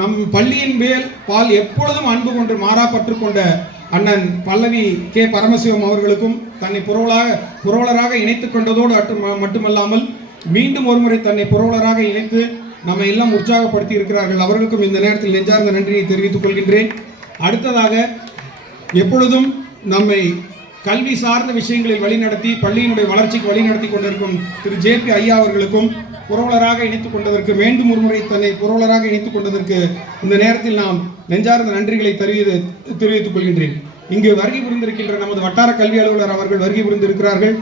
நம் பள்ளியின் மேல் பால் எப்பொழுதும் அன்பு கொண்டு மாறாப்பற்று கொண்ட அண்ணன் பல்லவி K பரமசிவம் அவர்களுக்கும் தன்னை புரவலராக இணைத்துக் கொண்டதோடு மட்டுமல்லாமல் மீண்டும் ஒருமுறை தன்னை புரவலராக இணைத்து நம்மை எல்லாம் உற்சாகப்படுத்தி இருக்கிறார்கள். அவர்களுக்கும் இந்த நேரத்தில் நெஞ்சார்ந்த நன்றியை தெரிவித்துக் கொள்கின்றேன். அடுத்ததாக எப்பொழுதும் நம்மை கல்வி சார்ந்த விஷயங்களில் வழிநடத்தி பள்ளியினுடைய வளர்ச்சிக்கு வழிநடத்தி கொண்டிருக்கும் திரு JP ஐயா அவர்களுக்கும் புரவலராக இணைத்துக் கொண்டதற்கு, மீண்டும் ஒருமுறை தன்னை புரவலராக இணைத்துக் கொண்டதற்கு இந்த நேரத்தில் நாம் நெஞ்சார்ந்த நன்றிகளை தெரிவித்துக் கொள்கின்றேன். இங்கு வருகை புரிந்திருக்கின்ற நமது வட்டார கல்வி அலுவலர் அவர்கள் வருகை புரிந்திருக்கிறார்கள்.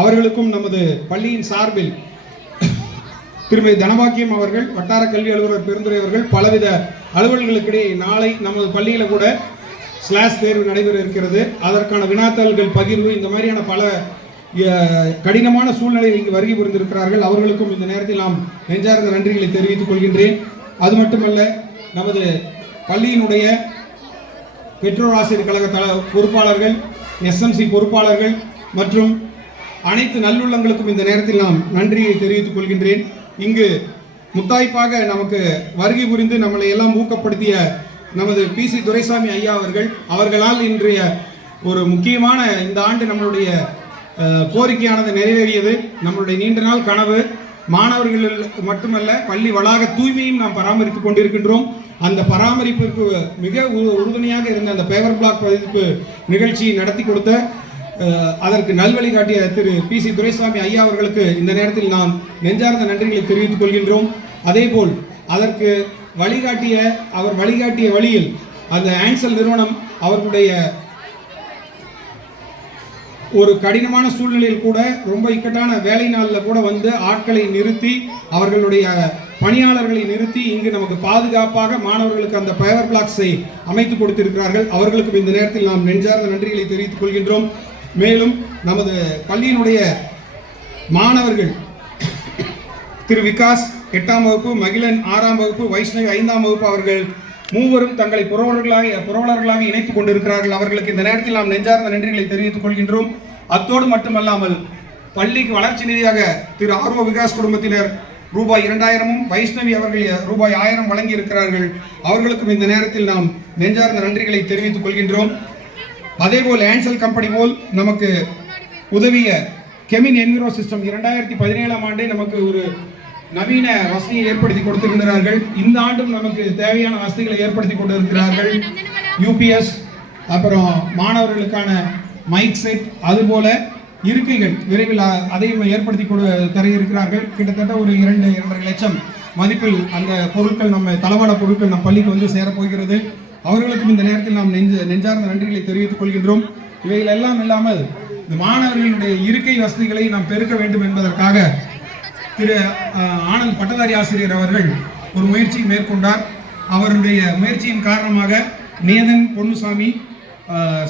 அவர்களுக்கும் நமது பள்ளியின் சார்பில் திருமதி தனபாக்கியம் அவர்கள், வட்டார கல்வி அலுவலர் பெருந்துரை அவர்கள், பலவித அலுவல்களுக்கிடையே நாளை நமது பள்ளியில் கூட ஸ்லாஷ் தேர்வு நடைபெற இருக்கிறது. அதற்கான வினாத்தாள்கள் பகிர்வு, இந்த மாதிரியான பல கடினமான சூழ்நிலையில் இங்கு வருகை புரிந்திருக்கிறார்கள். அவர்களுக்கும் இந்த நேரத்தில் நாம் நெஞ்சார்ந்த நன்றிகளை தெரிவித்துக் கொள்கின்றேன். அது மட்டுமல்ல, நமது பள்ளியினுடைய பெற்றோர் ஆசிரியர் கழக பொறுப்பாளர்கள், SMC பொறுப்பாளர்கள் மற்றும் அனைத்து நல்லுள்ளங்களுக்கும் இந்த நேரத்தில் நாம் நன்றியை தெரிவித்துக் கொள்கின்றேன். இங்கு முத்தாய்ப்பாக நமக்கு வருகை புரிந்து நம்மளை எல்லாம் ஊக்கப்படுத்திய நமது PC துரைசாமி ஐயா அவர்களால் இன்றைய ஒரு முக்கியமான இந்த ஆண்டு நம்மளுடைய கோரிக்கையானது நிறைவேறியது. நம்மளுடைய நீண்ட நாள் கனவு மாணவர்கள் மட்டுமல்ல, பள்ளி வளாக தூய்மையும் நாம் பராமரித்துக் கொண்டிருக்கின்றோம். அந்த பராமரிப்பிற்கு மிக உறுதுணையாக இருந்த அந்த பேவர் பிளாக் பதிப்பு நிகழ்ச்சியை நடத்தி கொடுத்த அதற்கு நல்வழி காட்டிய திரு PC துரைசாமி ஐயா அவர்களுக்கு இந்த நேரத்தில் நாம் நெஞ்சார்ந்த நன்றிகளை தெரிவித்துக் கொள்கின்றோம். அதேபோல் அதற்கு அவர் வழிகாட்டிய வழியில் அந்த ஆன்சல் நிறுவனம் அவர்களுடைய ஒரு கடினமான சூழ்நிலையில் கூட, ரொம்ப இக்கட்டான வேலை நாளில் கூட வந்து ஆட்களை நிறுத்தி, அவர்களுடைய பணியாளர்களை நிறுத்தி இங்கு நமக்கு பாதுகாப்பாக மாணவர்களுக்கு அந்த பேவர் பிளாக்ஸை அமைத்து கொடுத்திருக்கிறார்கள். அவர்களுக்கும் இந்த நேரத்தில் நாம் நெஞ்சார்ந்த நன்றிகளை தெரிவித்துக் கொள்கின்றோம். மேலும் நமது பள்ளியினுடைய மாணவர்கள் திரு விகாஸ் 8ஆம் வகுப்பு, மகிழன் 6ஆம் வகுப்பு, வைஷ்ணவி 5ஆம் வகுப்பு அவர்கள் மூவரும் தங்களை புரவலர்களாக இணைத்துக் கொண்டிருக்கிறார்கள். அவர்களுக்கு இந்த நேரத்தில் நாம் நெஞ்சார்ந்த நன்றிகளை தெரிவித்துக் கொள்கின்றோம். அத்தோடு மட்டுமல்லாமல் பள்ளிக்கு வளர்ச்சி நிதியாக திரு ஆர்வ விகாஸ் குடும்பத்தினர் ரூபாய் 2000 வைஷ்ணவி அவர்கள் ரூபாய் 1000 வழங்கி இருக்கிறார்கள். அவர்களுக்கும் இந்த நேரத்தில் நாம் நெஞ்சார்ந்த நன்றிகளை தெரிவித்துக் கொள்கின்றோம். அதேபோல் ஆன்சல் கம்பெனி போல் நமக்கு உதவிய கெமின் என்விரோ சிஸ்டம் 2017ஆம் ஆண்டே நமக்கு ஒரு நவீன வசதியை ஏற்படுத்தி கொடுத்திருக்கிறார்கள். இந்த ஆண்டும் நமக்கு தேவையான வசதிகளை ஏற்படுத்தி கொண்டிருக்கிறார்கள். யூபிஎஸ், அப்புறம் மாணவர்களுக்கான மைக் செட், அதுபோல இருக்கைகள் விரைவில் அதையும் ஏற்படுத்தி தர இருக்கிறார்கள். கிட்டத்தட்ட ஒரு 2-2.5 லட்சம் மதிப்பில் அந்த பொருட்கள், நம்ம தளவாட பொருட்கள் நம் பள்ளிக்கு வந்து சேரப்போகிறது. அவர்களுக்கும் இந்த நேரத்தில் நாம் நெஞ்சார்ந்த நன்றிகளை தெரிவித்துக் கொள்கின்றோம். இவைகள் எல்லாம் இல்லாமல் இந்த மாணவர்களுடைய இருக்கை வசதிகளை நாம் பெருக்க வேண்டும் என்பதற்காக திரு ஆனந்த் பட்டதாரி ஆசிரியர் அவர்கள் ஒரு முயற்சியை மேற்கொண்டார். அவருடைய முயற்சியின் காரணமாக நேதன் பொன்னுசாமி,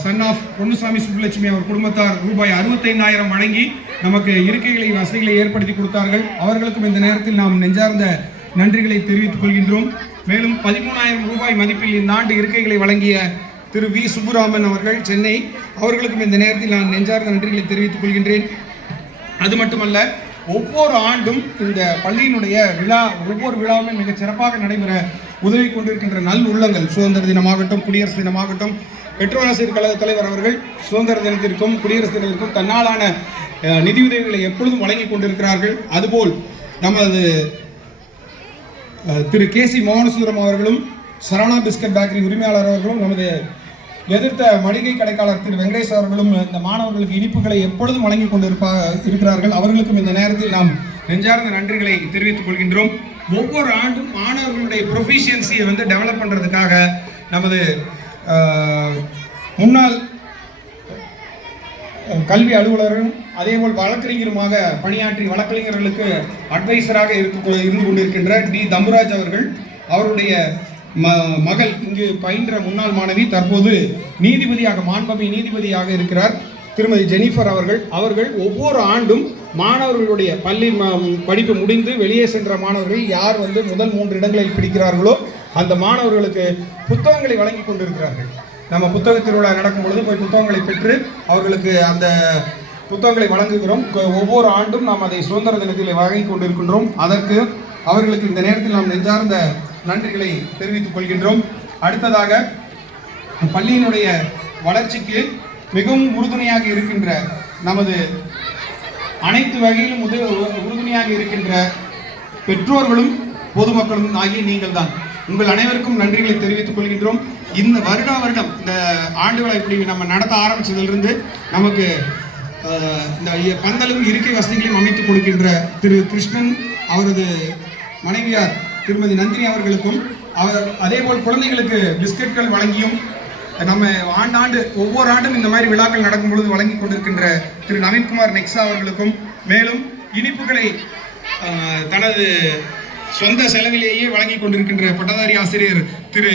சன் ஆஃப் பொன்னுசாமி சுப்புலட்சுமி அவர் குடும்பத்தார் ரூபாய் 65,000 வழங்கி நமக்கு இருக்கைகளை வசதிகளை ஏற்படுத்தி கொடுத்தார்கள். அவர்களுக்கும் இந்த நேரத்தில் நாம் நெஞ்சார்ந்த நன்றிகளை தெரிவித்துக் கொள்கின்றோம். மேலும் 13,000 ரூபாய் மதிப்பில் இந்த ஆண்டு இருக்கைகளை வழங்கிய திரு வி சுப்புராமன் அவர்கள் சென்னை, அவர்களுக்கும் இந்த நேரத்தில் நான் நெஞ்சார்ந்த நன்றிகளை தெரிவித்துக் கொள்கின்றேன். அது மட்டுமல்ல, ஒவ்வொரு ஆண்டும் இந்த பள்ளியினுடைய ஒவ்வொரு விழாவுமே மிகச் சிறப்பாக நடைபெற உதவி கொண்டிருக்கின்ற நல் உள்ளங்கள், சுதந்திர தினமாகட்டும், குடியரசு தினமாகட்டும், பெற்றோர் ஆசிரியர் கழக தலைவர் அவர்கள் சுதந்திர தினத்திற்கும் குடியரசு தினத்திற்கும் தன்னாலான நிதியுதவிகளை எப்பொழுதும் வழங்கி கொண்டிருக்கிறார்கள். அதுபோல் நமது திரு கேசி மோகனசுந்தரம் அவர்களும், சரவணா பிஸ்கட் பேக்கரி உரிமையாளர் அவர்களும், நமது எதிர்த்த மளிகை கடைக்காளர் திரு வெங்கடேஷ் அவர்களும் இந்த மாணவர்களுக்கு இனிப்புகளை எப்பொழுதும் வழங்கி இருக்கிறார்கள். அவர்களுக்கும் இந்த நேரத்தில் நாம் நெஞ்சார்ந்த நன்றிகளை தெரிவித்துக் கொள்கின்றோம். ஒவ்வொரு ஆண்டும் மாணவர்களுடைய ப்ரொஃபிஷியன்சியை வந்து டெவலப் பண்ணுறதுக்காக நமது முன்னாள் கல்வி அலுவலரும் அதேபோல் வழக்கறிஞருமாக பணியாற்றி வழக்கறிஞர்களுக்கு அட்வைசராக இருந்து கொண்டிருக்கின்ற டி தம்புராஜ் அவர்கள், அவருடைய மகள் இங்கு பயின்ற முன்னாள் மாணவி தற்போது நீதிபதியாக, மாண்புமிகு நீதிபதியாக இருக்கிறார் திருமதி ஜெனிஃபர் அவர்கள் ஒவ்வொரு ஆண்டும் மாணவர்களுடைய பள்ளி படிப்பு முடிந்து வெளியே சென்ற மாணவர்கள் யார் வந்து முதல் 3 இடங்களில் பிடிக்கிறார்களோ அந்த மாணவர்களுக்கு புத்தகங்களை வழங்கி கொண்டிருக்கிறார்கள். நம்ம புத்தக திருவிழா நடக்கும் பொழுது போய் புத்தகங்களை பெற்று அவர்களுக்கு அந்த புத்தகங்களை வழங்குகிறோம். ஒவ்வொரு ஆண்டும் நாம் அதை சுதந்திர தினத்தில் வழங்கி கொண்டிருக்கின்றோம். அதற்கு அவர்களுக்கு இந்த நேரத்தில் நாம் நெஞ்சார்ந்த நன்றிகளை தெரிவித்துக் கொள்கின்றோம். அடுத்ததாக, பள்ளியினுடைய வளர்ச்சிக்கு மிகவும் உறுதுணையாக இருக்கின்ற, நமது அனைத்து வகையிலும் உறுதுணையாக இருக்கின்ற பெற்றோர்களும் பொதுமக்களும் ஆகிய நீங்கள் தான். உங்கள் அனைவருக்கும் நன்றிகளை தெரிவித்துக் கொள்கின்றோம். இந்த வருடம் இந்த ஆண்டு விழா இப்படி நம்ம நடத்த ஆரம்பித்ததிலிருந்து நமக்கு இந்த பந்தலும் இருக்கை வசதிகளையும் அமைத்துக் கொடுக்கின்ற திரு கிருஷ்ணன், அவரது மனைவியார் திருமதி நந்தினி அவர்களுக்கும், அதேபோல் குழந்தைகளுக்கு பிஸ்கட்கள் வழங்கியும், நம்ம ஆண்டாண்டு ஒவ்வொரு ஆண்டும் இந்த மாதிரி விழாக்கள் நடக்கும் பொழுது வழங்கி கொண்டிருக்கின்ற திரு நவீன்குமார் நெக்ஸா அவர்களுக்கும், மேலும் இனிப்புகளை தனது சொந்த செலவிலேயே வழங்கி கொண்டிருக்கின்ற பட்டதாரி ஆசிரியர் திரு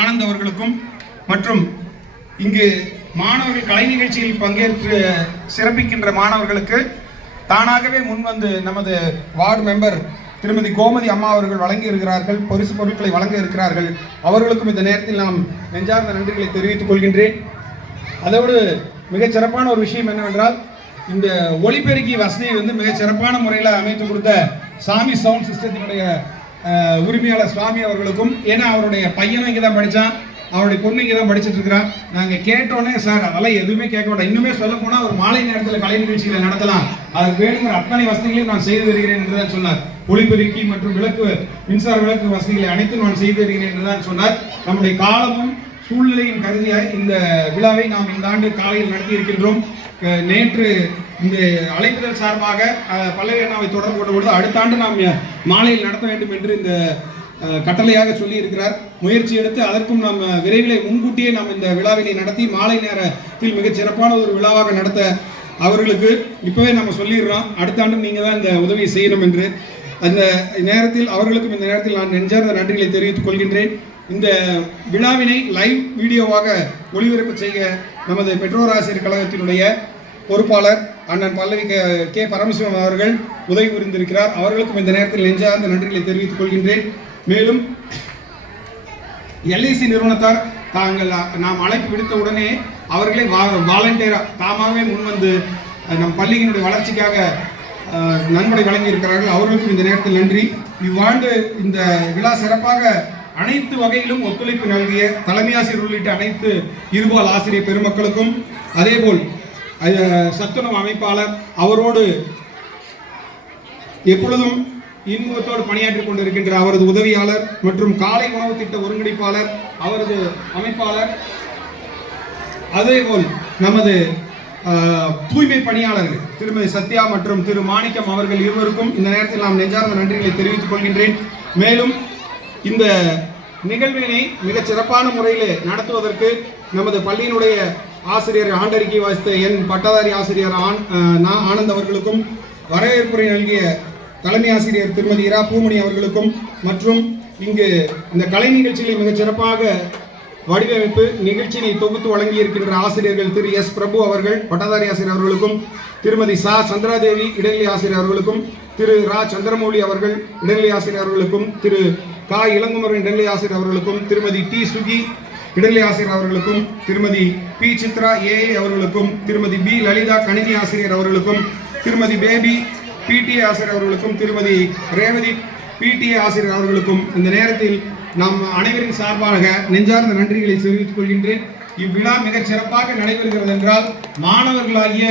ஆனந்த் அவர்களுக்கும், மற்றும் இங்கு மாணவர்கள் கலை நிகழ்ச்சியில் பங்கேற்று சிறப்பிக்கின்ற மாணவர்களுக்கு தானாகவே முன்வந்து நமது வார்டு மெம்பர் திருமதி கோமதி அம்மா அவர்கள் வழங்கி இருக்கிறார்கள், பரிசு பொருட்களை வழங்க இருக்கிறார்கள். அவர்களுக்கும் இந்த நேரத்தில் நாம் நெஞ்சார்ந்த நன்றிகளை தெரிவித்துக் கொள்கின்றேன். அதோடு மிகச் சிறப்பான ஒரு விஷயம் என்னவென்றால், இந்த ஒலிபெருக்கி வசதியை வந்து மிகச் சிறப்பான முறையில் அமைத்து கொடுத்த சாமி சவுண்ட் சிஸ்டத்தினுடைய உரிமையாளர் சுவாமி அவர்களுக்கும், ஏன்னா அவருடைய பையனும் இங்கே தான் படித்தான், அவருடைய பொண்ணு இங்கே தான் படிச்சுட்டு இருக்கிறான். நாங்கள் கேட்டோன்னே, சார் அதெல்லாம் எதுவுமே கேட்க மாட்டோம், இன்னுமே சொல்ல போனால் ஒரு மாலை நேரத்தில் கலை நிகழ்ச்சிகளை நடத்தலாம், அதுக்கு வேணுங்கிற அத்தனை வசதிகளையும் நான் செய்து வருகிறேன் என்று தான் சொன்னார். ஒளிபெருக்கி மற்றும் மின்சார விளக்கு வசதிகளை அனைத்தும் நான் செய்து வருகிறேன் என்று தான் சொன்னார். நம்முடைய காலமும் சூழ்நிலையும் கருதிய இந்த விழாவை நாம் இந்த ஆண்டு காலையில் நடத்தி இருக்கின்றோம். நேற்று இந்த அழைப்புதல் சார்பாக பல்லவி அண்ணாவை தொடர்பு கொண்ட பொழுது அடுத்த ஆண்டு நாம் மாலையில் நடத்த வேண்டும் என்று இந்த கட்டளையாக சொல்லி இருக்கிறார். முயற்சி எடுத்து அதற்கும் நாம் விரைவில் முன்கூட்டியே நாம் இந்த விழாவினை நடத்தி மாலை நேரத்தில் மிகச் சிறப்பான ஒரு விழாவாக நடத்த அவர்களுக்கு இப்போவே நம்ம சொல்லிடுறோம். அடுத்த ஆண்டும் நீங்கள் தான் இந்த உதவியை செய்யணும் என்று. அந்த நேரத்தில் அவர்களுக்கும் இந்த நேரத்தில் நான் நெஞ்சார்ந்த நன்றிகளை தெரிவித்துக் கொள்கின்றேன். இந்த விழாவினை லைவ் வீடியோவாக ஒளிபரப்பு செய்ய நமது பெற்றோர் ஆசிரியர் கழகத்தினுடைய பொறுப்பாளர் அண்ணன் பல்லவி கே பரமசிவம் அவர்கள் உதவி புரிந்திருக்கிறார். அவர்களுக்கும் இந்த நேரத்தில் நெஞ்சார்ந்த நன்றிகளை தெரிவித்துக் கொள்கின்றேன். மேலும் எல்ஐசி நிறுவனத்தார் நாம் அழைப்பு விடுத்த உடனே அவர்களே வாலண்டியராக தாமாகவே முன்வந்து நம் பள்ளியினுடைய வளர்ச்சிக்காக நன்கொடை வழங்கி இருக்கிறார்கள். அவர்களுக்கும் இந்த நேரத்தில் நன்றி. இவ்வாண்டு இந்த விழா சிறப்பாக அனைத்து வகையிலும் ஒத்துழைப்பு நல்கிய தலைமை ஆசிரியர் உள்ளிட்ட அனைத்து இருபால் ஆசிரியர் பெருமக்களுக்கும், அதேபோல் சத்துணவு அமைப்பாளர், அவரோடு எப்பொழுதும் இன்முகத்தோடு பணியாற்றிக் கொண்டிருக்கின்ற அவரது உதவியாளர் மற்றும் காலை உணவு திட்ட ஒருங்கிணைப்பாளர், அவரது அமைப்பாளர், அதேபோல் நமது தூய்மை பணியாளர்கள் திருமதி சத்யா மற்றும் திரு மாணிக்கம் அவர்கள் இருவருக்கும் இந்த நேரத்தில் நாம் நெஞ்சார்ந்த நன்றிகளை தெரிவித்துக் கொள்கின்றேன். மேலும் இந்த நிகழ்வினை மிகச் சிறப்பான முறையில் நடத்துவதற்கு நமது பள்ளியினுடைய ஆசிரியர் ஆண்டறிக்கை வாசித்த என் பட்டதாரி ஆசிரியர் ஆனந்த் அவர்களுக்கும், வரவேற்புரை நல்கிய தலைமை ஆசிரியர் திருமதி இரா பூமணி அவர்களுக்கும், மற்றும் இங்கு இந்த கலை நிகழ்ச்சிகளை மிகச் சிறப்பாக வடிவமைப்பு நிகழ்ச்சியினை தொகுத்து வழங்கியிருக்கின்ற ஆசிரியர்கள் திரு எஸ் பிரபு அவர்கள் பட்டதாரி ஆசிரியர் அவர்களுக்கும், திருமதி சா சந்திராதேவி இடைநிலை ஆசிரியர் அவர்களுக்கும், திரு ரா சந்திரமௌலி அவர்கள் இடைநிலை ஆசிரியர் அவர்களுக்கும், திரு கா இளங்குமரன் இடைநிலை ஆசிரியர் அவர்களுக்கும், திருமதி டி சுகி இடைநிலை ஆசிரியர் அவர்களுக்கும், திருமதி பி சித்ரா ஏஏ அவர்களுக்கும், திருமதி பி லலிதா கணினி ஆசிரியர் அவர்களுக்கும், திருமதி பேபி பிடிஏ ஆசிரியர் அவர்களுக்கும், திருமதி ரேவதி பிடிஏ ஆசிரியர் அவர்களுக்கும் இந்த நேரத்தில் நாம் அனைவரின் சார்பாக நெஞ்சார்ந்த நன்றிகளை தெரிவித்துக் கொள்கின்றேன். இவ்விழா மிகச் சிறப்பாக நடைபெறுகிறது என்றால் மாணவர்களாகிய